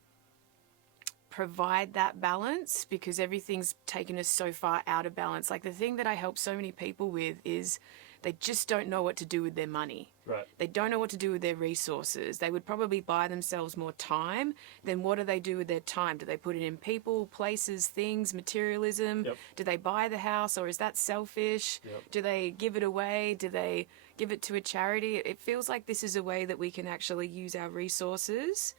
provide that balance? Because everything's taken us so far out of balance. Like the thing that I help so many people with is They just don't know what to do with their money. Right. They don't know what to do with their resources. They would probably buy themselves more time. Then what do they do with their time? Do they put it in people, places, things, materialism? Yep. Do they buy the house, or is that selfish? Yep. Do they give it away? Do they give it to a charity? It feels like this is a way that we can actually use our resources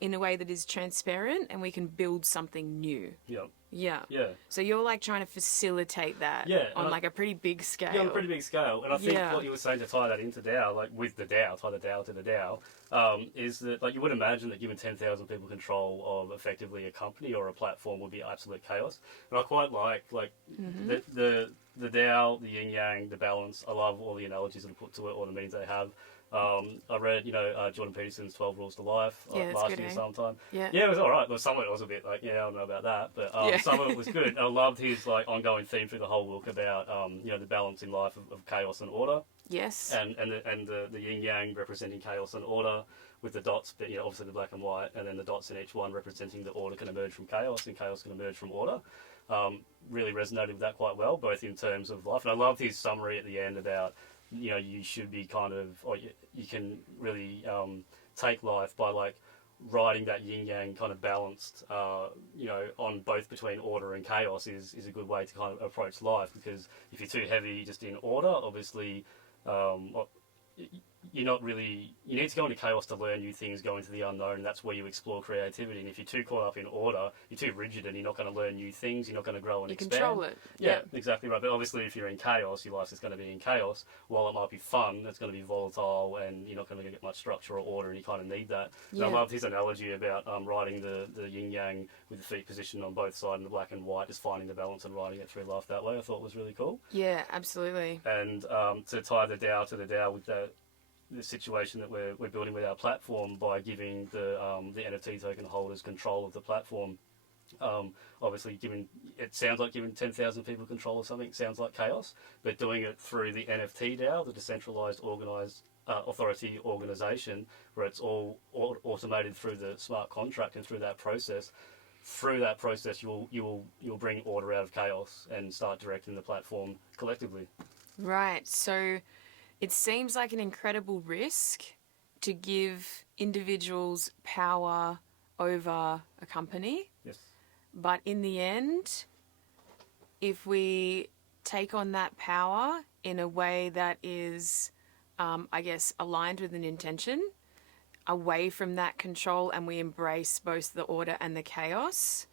in a way that is transparent, and we can build something new. Yep. Yeah. Yeah. So you're like trying to facilitate that on like a pretty big scale. Yeah, on a pretty big scale. And I think what you were saying to tie that into DAO, like with the DAO, tie the DAO to the DAO, is that like you would imagine that given 10,000 people control of effectively a company or a platform would be absolute chaos. And I quite like the DAO, the yin yang, the balance. I love all the analogies that are put to it, all the meanings they have. I read, Jordan Peterson's 12 Rules to Life last year sometime. Yeah, it was all right. Well, some of it was a bit like, I don't know about that, but some of it was good. And I loved his like ongoing theme through the whole book about, the balance in life of chaos and order. Yes. And the yin yang representing chaos and order, with the dots, but obviously the black and white, and then the dots in each one representing the order can emerge from chaos, and chaos can emerge from order. Really resonated with that quite well, both in terms of life. And I loved his summary at the end about, you should be kind of, or you can really take life by like riding that yin yang kind of balanced, on both between order and chaos is a good way to kind of approach life. Because if you're too heavy just in order, obviously, you're not really, you need to go into chaos to learn new things, go into the unknown, and that's where you explore creativity. And if you're too caught up in order, you're too rigid and you're not going to learn new things, you're not going to grow and expand. You control it. Yeah, exactly right. But obviously if you're in chaos, your life is going to be in chaos. While it might be fun, it's going to be volatile and you're not going to get much structure or order, and you kind of need that. So I loved his analogy about riding the yin-yang with the feet positioned on both sides and the black and white, just finding the balance and riding it through life that way. I thought was really cool. Yeah, absolutely. And to tie the DAO to the DAO with the situation that we're building with our platform by giving the NFT token holders control of the platform. Obviously, it sounds like giving 10,000 people control of something sounds like chaos, but doing it through the NFT DAO, the decentralized organized authority organization, where it's all automated through the smart contract, and through that process, you'll bring order out of chaos and start directing the platform collectively. Right. So it seems like an incredible risk to give individuals power over a company. Yes. But in the end, if we take on that power in a way that is, aligned with an intention, away from that control, and we embrace both the order and the chaos,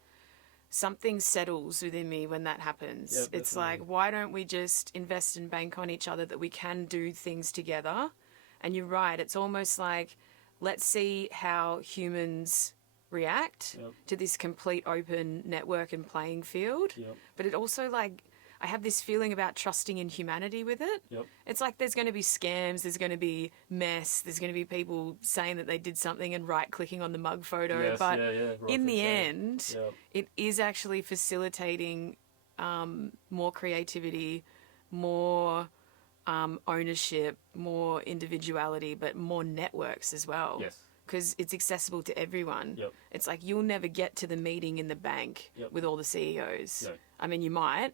something settles within me when that happens. Yeah, it's like, why don't we just invest and bank on each other that we can do things together? And you're right, it's almost like, let's see how humans react to this complete open network and playing field. Yep. But it also, like, I have this feeling about trusting in humanity with it. Yep. It's like there's going to be scams, there's going to be mess, there's going to be people saying that they did something and right-clicking on the mug photo. Yes, but right in the end, it is actually facilitating more creativity, more ownership, more individuality, but more networks as well. Yes. Because it's accessible to everyone. Yep. It's like you'll never get to the meeting in the bank with all the CEOs. Yep. I mean, you might,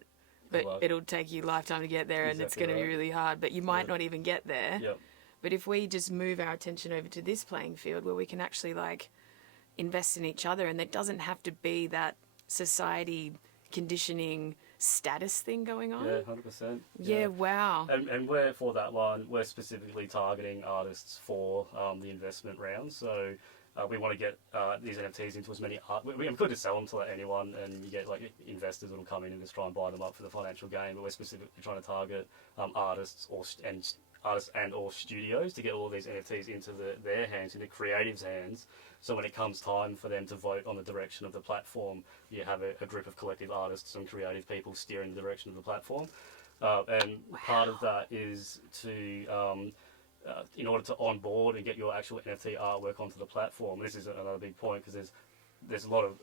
but it'll take you a lifetime to get there, and it's going to be really hard. But you might not even get there. Yep. But if we just move our attention over to this playing field where we can actually like invest in each other, and there doesn't have to be that society conditioning status thing going on. Yeah, 100%. Yeah, wow. And we're, for that line, we're specifically targeting artists for the investment round. So we want to get these NFTs into as many we could just sell them to anyone, and you get like investors that'll come in and just try and buy them up for the financial gain. But we're specifically trying to target artists and or studios to get all these NFTs into their hands, into creatives' hands. So when it comes time for them to vote on the direction of the platform, you have a group of collective artists and creative people steering the direction of the platform. And part of that is to, in order to onboard and get your actual NFT artwork onto the platform, this is another big point, because there's there's a lot of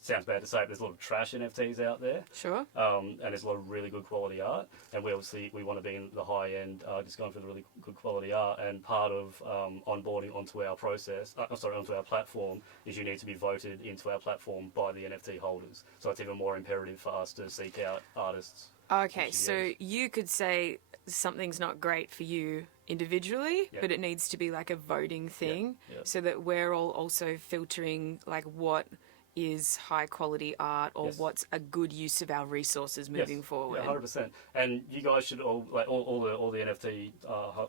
sounds bad to say, but there's a lot of trash NFTs out there. Sure. And there's a lot of really good quality art, and we want to be in the high end, just going for the really good quality art. And part of onboarding onto our onto our platform is you need to be voted into our platform by the NFT holders. So it's even more imperative for us to seek out artists. Okay, so you could say something's not great for you individually, but it needs to be like a voting thing, so that we're all also filtering like what is high quality art or what's a good use of our resources moving forward. Yeah, 100%. And you guys should all the NFT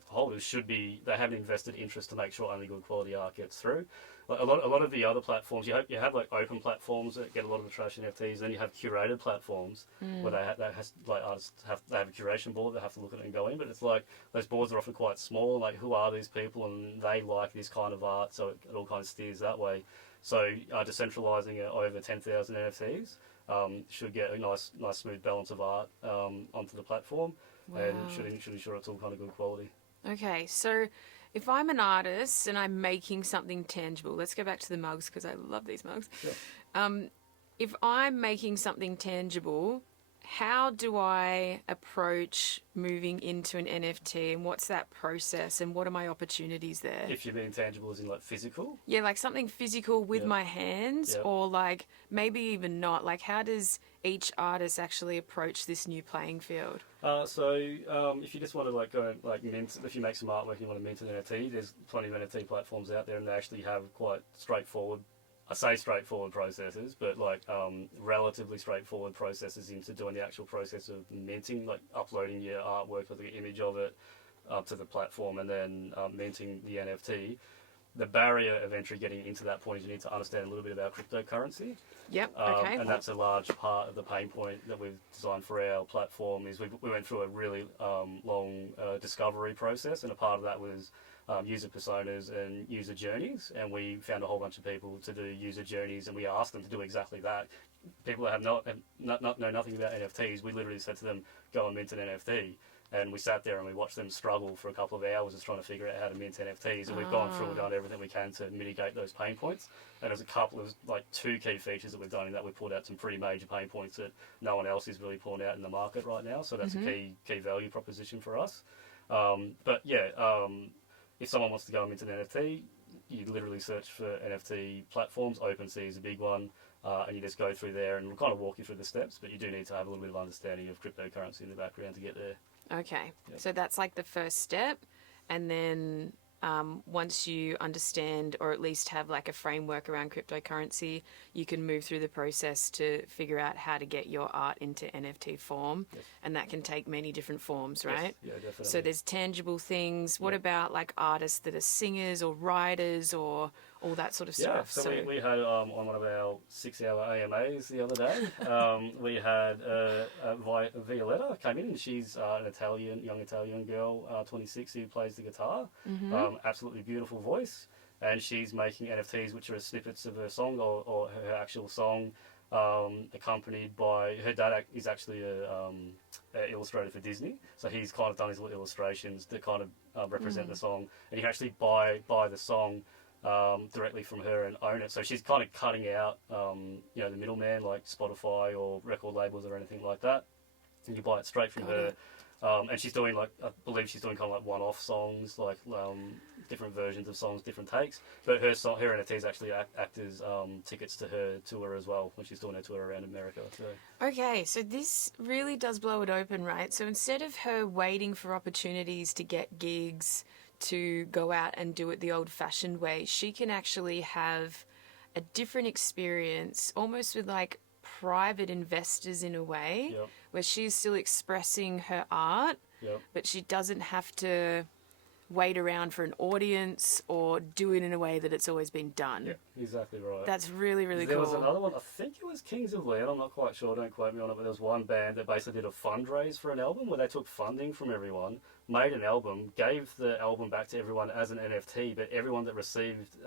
holders should be, they have an invested interest to make sure only good quality art gets through. Like a lot of the other platforms, you have like open platforms that get a lot of the trash NFTs, then you have curated platforms where artists have a curation board that have to look at it and go in, but it's like those boards are often quite small, like who are these people and they like this kind of art, so it all kind of steers that way. So decentralising it over 10,000 NFTs should get a nice smooth balance of art onto the platform, and should ensure it's all kind of good quality. Okay, so if I'm an artist and I'm making something tangible, let's go back to the mugs because I love these mugs. Sure. If I'm making something tangible, how do I approach moving into an NFT, and what's that process, and what are my opportunities there? If you mean tangible as in like physical? Yeah, like something physical with my hands, or like maybe even not. Like how does each artist actually approach this new playing field? If you just want to like go like mint, if you make some artwork and you want to mint an NFT, there's plenty of NFT platforms out there, and they actually have quite straightforward processes, but like relatively straightforward processes into doing the actual process of minting, like uploading your artwork or the image of it up to the platform and then minting the NFT. The barrier of entry getting into that point is you need to understand a little bit about cryptocurrency. Yep, okay. And that's a large part of the pain point that we've designed for our platform. Is we went through a really long discovery process, and a part of that was user personas and user journeys, and we found a whole bunch of people to do user journeys, and we asked them to do exactly that. People that know nothing about NFTs, we literally said to them, go and mint an NFT. And we sat there and we watched them struggle for a couple of hours just trying to figure out how to mint NFTs. And we've gone through and done everything we can to mitigate those pain points. And there's a couple of, like, 2 key features that we've done in that. We've pulled out some pretty major pain points that no one else is really pulling out in the market right now. So that's a key value proposition for us. If someone wants to go and mint an NFT, you literally search for NFT platforms. OpenSea is a big one. And you just go through there, and we'll kind of walk you through the steps, but you do need to have a little bit of understanding of cryptocurrency in the background to get there. Okay, so that's like the first step, and then once you understand or at least have like a framework around cryptocurrency, you can move through the process to figure out how to get your art into NFT form, and that can take many different forms, right? Yes. Yeah, definitely. So there's tangible things. What about like artists that are singers or writers or all that sort of stuff? Yeah, so we had on one of our 6-hour AMAs the other day, we had Violetta came in, and she's an young Italian girl, 26, who plays the guitar. Absolutely beautiful voice, and she's making NFTs which are snippets of her song or her actual song, accompanied by her dad is actually an illustrator for Disney, so he's kind of done his little illustrations that kind of represent the song, and you can actually buy the song directly from her and own it. So she's kind of cutting out the middleman like Spotify or record labels or anything like that, and you buy it straight from her. And she's doing I believe she's doing kind of like one-off songs, like different versions of songs, different takes. But her NFTs actually act as tickets to her tour as well when she's doing her tour around America. So. Okay, so this really does blow it open, right? So instead of her waiting for opportunities to get gigs to go out and do it the old-fashioned way, she can actually have a different experience, almost with like private investors in a way, where she's still expressing her art, but she doesn't have to wait around for an audience or do it in a way that it's always been done. Yeah, exactly right. That's really, really cool. There was another one, I think it was Kings of Leon, I'm not quite sure, don't quote me on it, but there was one band that basically did a fundraise for an album where they took funding from everyone, made an album, gave the album back to everyone as an NFT, but everyone that received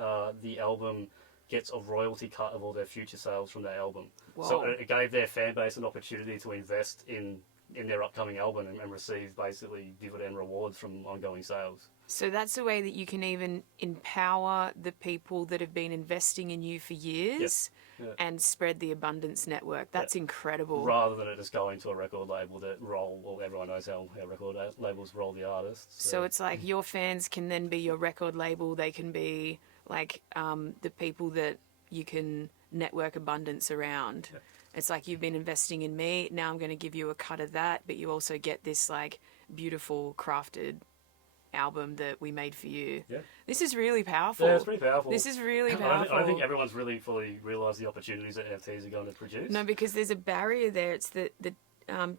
the album gets a royalty cut of all their future sales from that album. Whoa. So it gave their fan base an opportunity to invest in their upcoming album and receive basically dividend rewards from ongoing sales. So that's a way that you can even empower the people that have been investing in you for years and spread the abundance network. That's incredible. Rather than it just going to a record label that everyone knows how record labels roll the artists. So it's like your fans can then be your record label. They can be like the people that you can network abundance around. Yeah. It's like you've been investing in me. Now I'm going to give you a cut of that, but you also get this like beautiful crafted album that we made for you. Yeah. This is really powerful. Yeah, it's pretty powerful. This is really powerful. I don't think everyone's really fully realised the opportunities that NFTs are going to produce. No, because there's a barrier there. It's the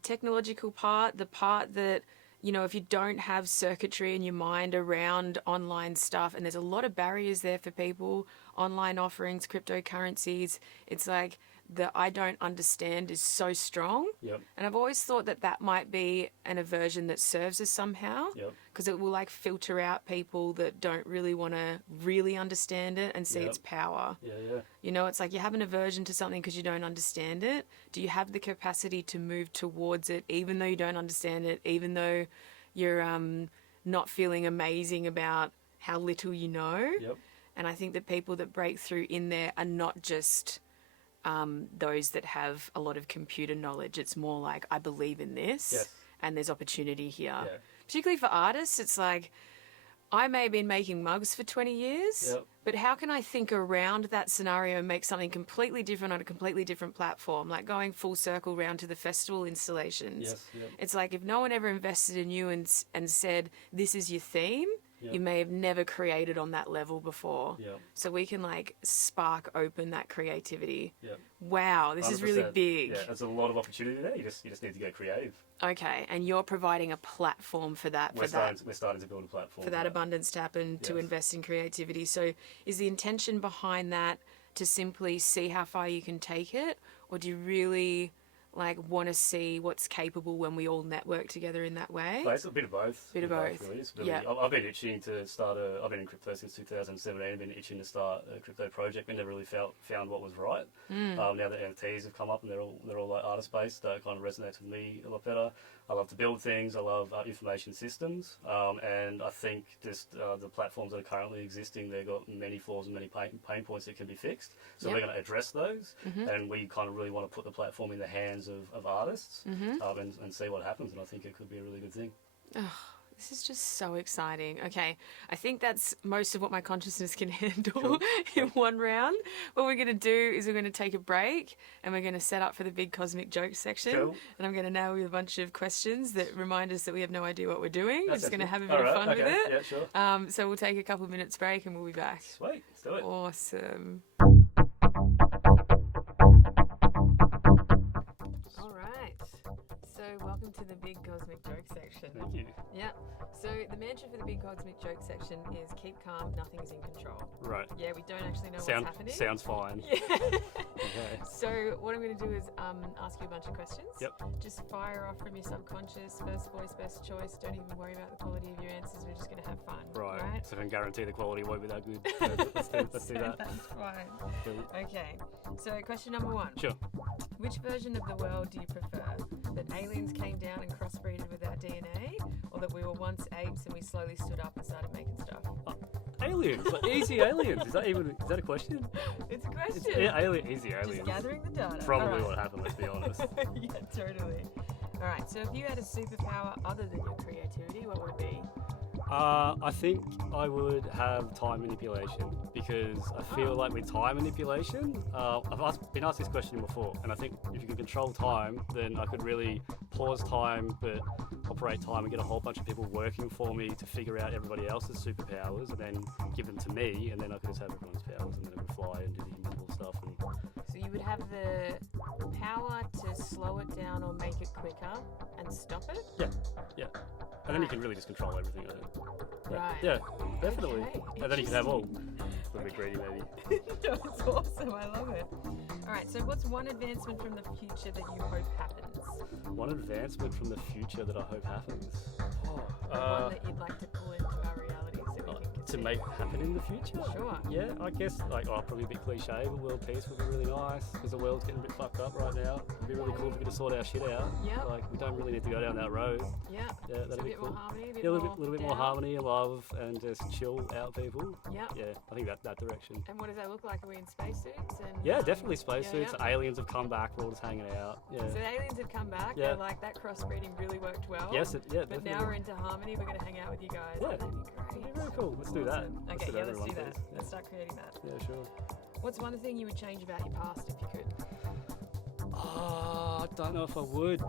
technological part, the part that, you know, if you don't have circuitry in your mind around online stuff, and there's a lot of barriers there for people, online offerings, cryptocurrencies, it's like the I don't understand is so strong. Yep. And I've always thought that might be an aversion that serves us somehow, because it will like filter out people that don't really want to really understand it and see its power. Yeah. You know, it's like you have an aversion to something because you don't understand it. Do you have the capacity to move towards it even though you don't understand it, even though you're not feeling amazing about how little you know? Yep. And I think that people that break through in there are not just those that have a lot of computer knowledge. It's more like, I believe in this and there's opportunity here. Yeah. Particularly for artists, it's like, I may have been making mugs for 20 years, but how can I think around that scenario and make something completely different on a completely different platform, like going full circle round to the festival installations. Yes, It's like if no one ever invested in you and said, this is your theme, you may have never created on that level before. So we can like spark open that creativity. Wow, this 100%. Is really big. Yeah, there's a lot of opportunity there. You just need to go creative. Okay, and you're providing a platform for that. We're starting to build a platform for that abundance to happen, to invest in creativity. So is the intention behind that to simply see how far you can take it, or do you really like want to see what's capable when we all network together in that way? Well, it's a bit of both. Bit of both. Really. Yeah. I've been itching to start I've been in crypto since 2017. I've been itching to start a crypto project. We never really found what was right. Now that NFTs have come up and they're all like artist based, that kind of resonates with me a lot better. I love to build things. I love information systems, and I think just the platforms that are currently existing, they've got many flaws and many pain points that can be fixed. So we're going to address those, and we kind of really want to put the platform in the hands of artists and see what happens. And I think it could be a really good thing. Oh, this is just so exciting. Okay, I think that's most of what my consciousness can handle in one round. What we're going to do is we're going to take a break and we're going to set up for the big cosmic joke section. Cool. And I'm going to nail you a bunch of questions that remind us that we have no idea what we're doing. We're just going to have a bit of fun with it. Yeah, sure. So we'll take a couple of minutes break and we'll be back. Sweet, let's do it. Awesome. Welcome to the big cosmic joke section. Thank you. Yeah. So the mantra for the big cosmic joke section is keep calm, nothing is in control. Right. Yeah, we don't actually know what's happening. Sounds fine. Yeah. Okay. So what I'm going to do is ask you a bunch of questions. Yep. Just fire off from your subconscious, first voice, best choice. Don't even worry about the quality of your answers. We're just going to have fun. Right. So I can guarantee the quality won't be that good. Let's do that. That's fine. Okay. So question number 1. Sure. Which version of the world do you prefer? That aliens came down and crossbreeded with our DNA, or that we were once apes and we slowly stood up and started making stuff? Aliens, like easy aliens. Is that a question? It's a question. Easy aliens. Just gathering the data. Probably what happened. Let's be honest. Yeah, totally. All right. So if you had a superpower other than your creativity, what would it be? I think I would have time manipulation, because I feel like with time manipulation, I've been asked this question before, and I think if you can control time, then I could really pause time but operate time and get a whole bunch of people working for me to figure out everybody else's superpowers and then give them to me, and then I could just have everyone's powers and then I could fly and do the invisible stuff. So you would have the power to slow it down or make it quicker and stop it? Yeah. And then you can really just control everything, I think. Right. Yeah, definitely. Okay. And then you can have all. A little bit greedy, maybe. No, it's awesome. I love it. All right, so what's one advancement from the future that you hope happens? One advancement from the future that I hope happens? One that you'd like to pull into our reality so we can To make it happen in the future? Sure. Yeah, I guess, probably a bit cliche, but world peace would be really nice, because the world's getting a bit fucked up right now. It'd be really cool if we could sort our shit out. Yeah. Like, we don't really need to go down that road. Yeah. Yeah, that'd so be a bit cool. more harmony, A little bit more harmony and love, and just chill out people. Yeah. Yeah, I think that direction. And what does that look like? Are we in spacesuits? Yeah, definitely spacesuits. Aliens have come back. We're all just hanging out. Yeah. So the aliens have come back. Yeah. They're like, that crossbreeding really worked well. Yes, But definitely. now we're into harmony. We're going to hang out with you guys. Yeah. That'd be great. That'd be very cool. Let's do that. Okay, let's do everyone, that. please. Let's start creating that. Yeah, sure. What's one thing you would change about your past if you could? I don't know if I would.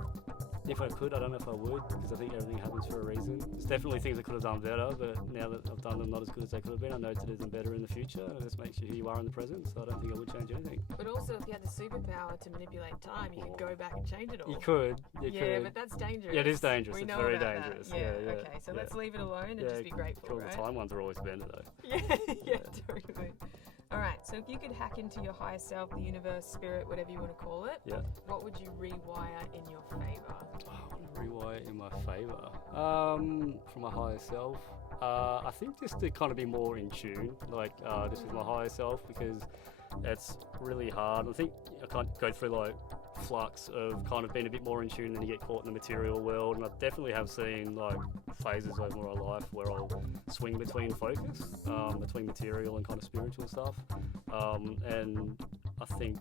If I could, I don't know if I would, because I think everything happens for a reason. There's definitely things I could have done better, but now that I've done them not as good as they could have been, I know to do them better in the future, and it just makes you who you are in the present, so I don't think I would change anything. But also, if you had the superpower to manipulate time, you could go back and change it all. You could. But that's dangerous. Yeah, it is dangerous. We It's know very about dangerous. That. Yeah. Okay, so let's leave it alone and just be grateful, cool. right? The time ones are always better, though. Yeah, totally. All right, so if you could hack into your higher self, the universe, spirit, whatever you want to call it, what would you rewire in your favour? Rewire in my favour. For my higher self, I think just to kind of be more in tune, just with my higher self, because it's really hard. I think I can't go through like flux of kind of being a bit more in tune, and then you get caught in the material world. And I definitely have seen like phases over my life where I'll swing between focus, between material and kind of spiritual stuff. And I think,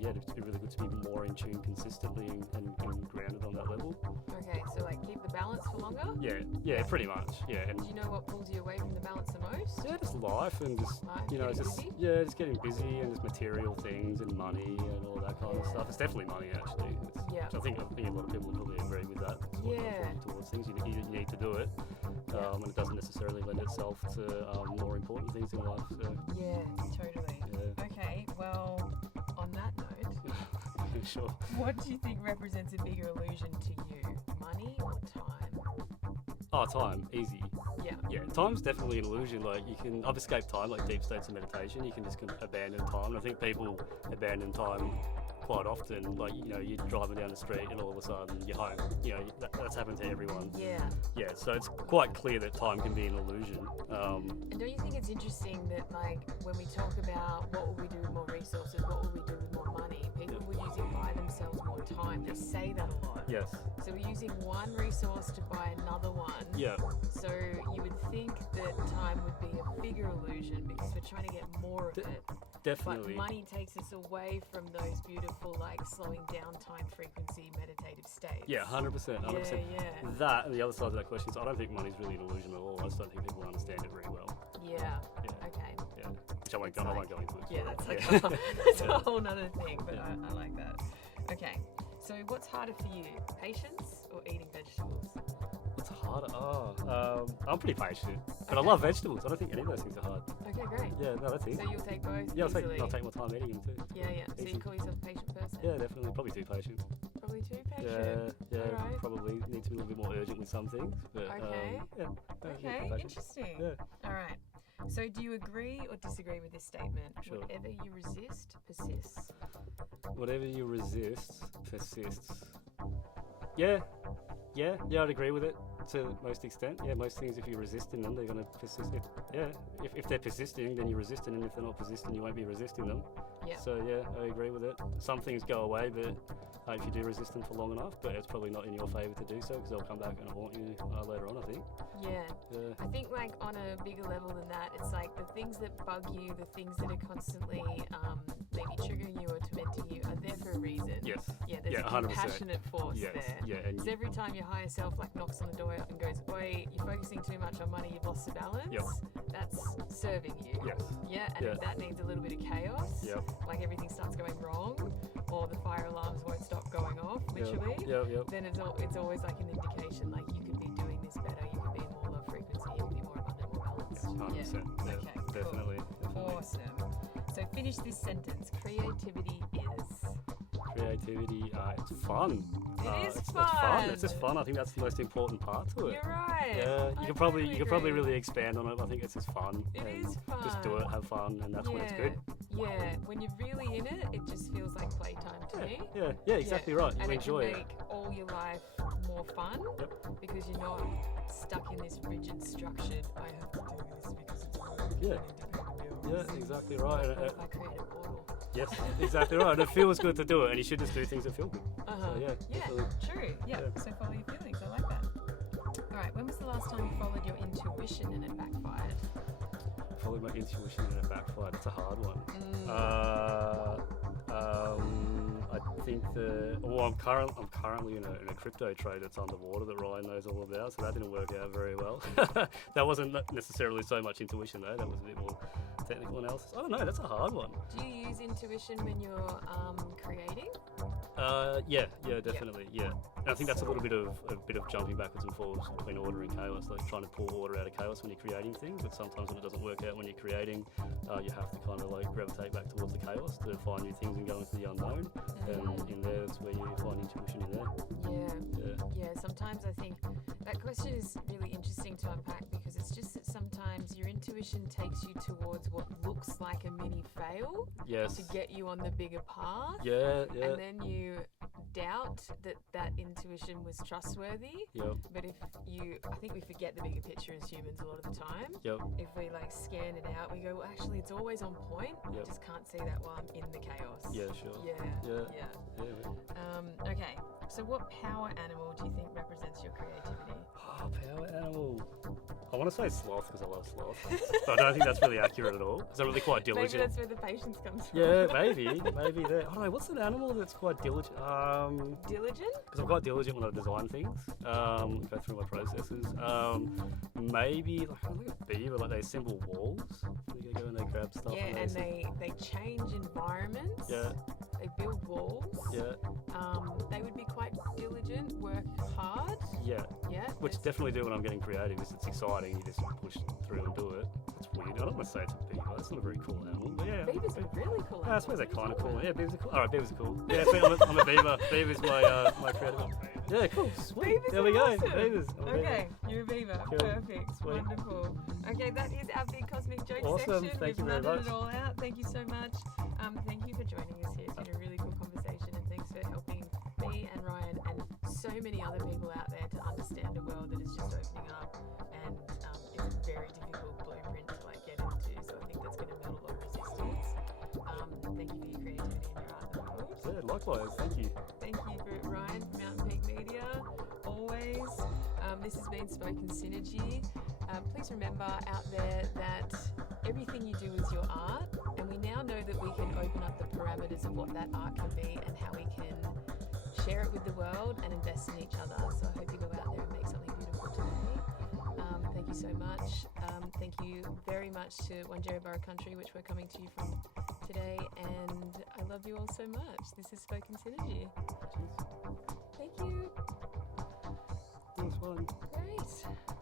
it'd be really good to be more in tune consistently and grounded on that level. Okay, so like keep the balance for longer? Yeah, pretty much. Yeah. And do you know what pulls you away from the balance the most? Yeah, just life and just just getting busy and just material things and money and all that kind of stuff. It's definitely money actually. I think a lot of people would probably agree with that. Towards things, you need to do it, and it doesn't necessarily lend itself to more important things in life. So. Yeah, totally. Yeah. Okay, well, on that note, sure. What do you think represents a bigger illusion to you, money or time? Oh, time, easy. Yeah, time's definitely an illusion. Like I've escaped time, like deep states of meditation. You can just abandon time. And I think people abandon time quite often. Like you're driving down the street and all of a sudden you're home. That's happened to everyone. Yeah. So it's quite clear that time can be an illusion. And don't you think it's interesting that when we talk about what will we do with more resources, what will we do with more money, people will usually buy themselves more time. They say that a lot. Yes. So we're using one resource to buy another one. Yeah. So you would think that time would be a bigger illusion because we're trying to get more of it. Definitely. But money takes us away from those beautiful, slowing down time frequency meditative states. Yeah, 100%. 100%. Yeah. That, and the other side of that question is I don't think money's really an illusion at all. I just don't think people understand it very well. Yeah. Okay. Yeah. Which I won't go into. Yeah, that's a whole nother thing, but I like that. Okay. So what's harder for you, patience or eating vegetables? What's harder? I'm pretty patient, but I love vegetables. I don't think any of those things are hard. Okay, great. Yeah, no, that's easy. So you'll take both Yeah, easily? I'll take my time eating them too. Yeah. So you call yourself a patient person? Yeah, definitely. Probably too patient. Probably too patient? Yeah. Right. Probably need to be a little bit more urgent with some things. But, okay. Okay, interesting. Yeah. All right. So do you agree or disagree with this statement? Sure. Whatever you resist, persists. Whatever you resist, persists. Yeah, I'd agree with it to most extent. Yeah, most things, if you're resisting them, they're going to persist. If they're persisting, then you're resisting them. If they're not persisting, you won't be resisting them. Yeah. So yeah, I agree with it. Some things go away, but if you do resist them for long enough, but it's probably not in your favour to do so because they'll come back and haunt you later on, I think. Yeah. I think on a bigger level than that, it's the things that bug you, the things that are constantly maybe triggering you or tormenting you are there for a reason. Yes. Yeah, there's a 100%. compassionate force there. Yeah. Because every time your higher self knocks on the door and goes, "Oi, you're focusing too much on money, you've lost the balance." Yep. That's serving you. Yes. Yeah, and if that needs a little bit of chaos, everything starts going wrong, or the fire alarms won't stop going off, literally, then it's always an indication you could be doing this better, you could be in more love frequency, you could be more abundant, more balanced. 100%. Yeah. Okay, cool. Definitely. Awesome. So finish this sentence. Creativity is... Creativity, it's fun. It is It's fun. fun. It's just fun. I think that's the most important part to it. You're right. Yeah, you could probably really expand on it. I think it's just fun. It is fun. Just do it, have fun, and that's when it's good. Yeah, when you're really in it, it just feels like playtime to me. Yeah, exactly right. You and enjoy it. And it can make all your life more fun because you're not stuck in this rigid, structured, I have to do this because it's Yeah, exactly right. If I create a portal. Yes, exactly right. And it feels good to do it, and you should just do things that feel good. So, true. Yeah. So follow your feelings. I like that. All right. When was the last time you followed your intuition and it backfired? Followed my intuition and it backfired. It's a hard one. I think I'm currently in a crypto trade that's underwater that Ryan knows all about, so that didn't work out very well. That wasn't necessarily so much intuition though. That was a bit more technical analysis. I don't know. That's a hard one. Do you use intuition when you're creating? Yeah, definitely, yeah. And I think that's a little bit of jumping backwards and forwards between order and chaos, like trying to pull order out of chaos when you're creating things. But sometimes when it doesn't work out when you're creating, you have to kind of like gravitate back towards the chaos to find new things and go into the unknown. And in there, that's where you find intuition in there. Yeah. Sometimes I think that question is really interesting to unpack because it's just that sometimes your intuition takes you towards what looks like a mini fail to get you on the bigger path. Yeah. And then you doubt that intuition was trustworthy. But I think we forget the bigger picture as humans a lot of the time. If we like scan it out, we go, well, actually, it's always on point. I just can't see that while I'm in the chaos. Yeah, sure. Yeah. Okay. So what power animal do you think represents your creativity? Oh, power animal. I want to say sloth because I love sloth. But I don't think that's really accurate at all. Because I'm really quite diligent. Maybe that's where the patience comes from. Yeah, maybe there. I don't know, what's an animal that's quite diligent? Diligent? Because I'm quite diligent when I design things, go through my processes. Maybe like a beaver, like they assemble walls. They go and they grab stuff. Yeah, and they change environments. Yeah. They build walls. Yeah. They would be quite diligent, work hard. Yeah. Yeah. Which definitely do when I'm getting creative. It's exciting. You just push through and do it. It's weird. I don't want to say it's a beaver. That's not a very cool animal. But yeah. Beavers are really cool. I suppose they're kind of cool. Yeah, beavers are cool. All right, beavers are cool. Yeah, I'm a beaver. Beaver's my creative. Yeah, cool. Sweet. Beavers there we go. Awesome. Beavers. Okay, you're a beaver. Cool. Perfect. Sweet. Wonderful. Okay, that is our big cosmic joke Awesome. section. Thank We've you very nutted much. it all out. Thank you so much. Thank you for joining us here. It's been a really cool conversation, and thanks for helping me and Ryan and so many other people out there to understand a world that is just opening up, and it's a very difficult blueprint to like get into. So I think that's going to melt a lot of resistance. Thank you for your creativity and your art, of course. Yeah, likewise. Thank you. Thank you for Ryan from Mountain Peak Media. Always. This has been Spoken Synergy. Please remember out there that everything you do is your art, and we now know that we can open up the parameters of what that art can be and how we can share it with the world and invest in each other. So I hope you go out there and make something beautiful today. Thank you so much. Thank you very much to Wanjerabara Country, which we're coming to you from today, and I love you all so much. This is Spoken Synergy. Cheers. Thank you. That was fun. Great.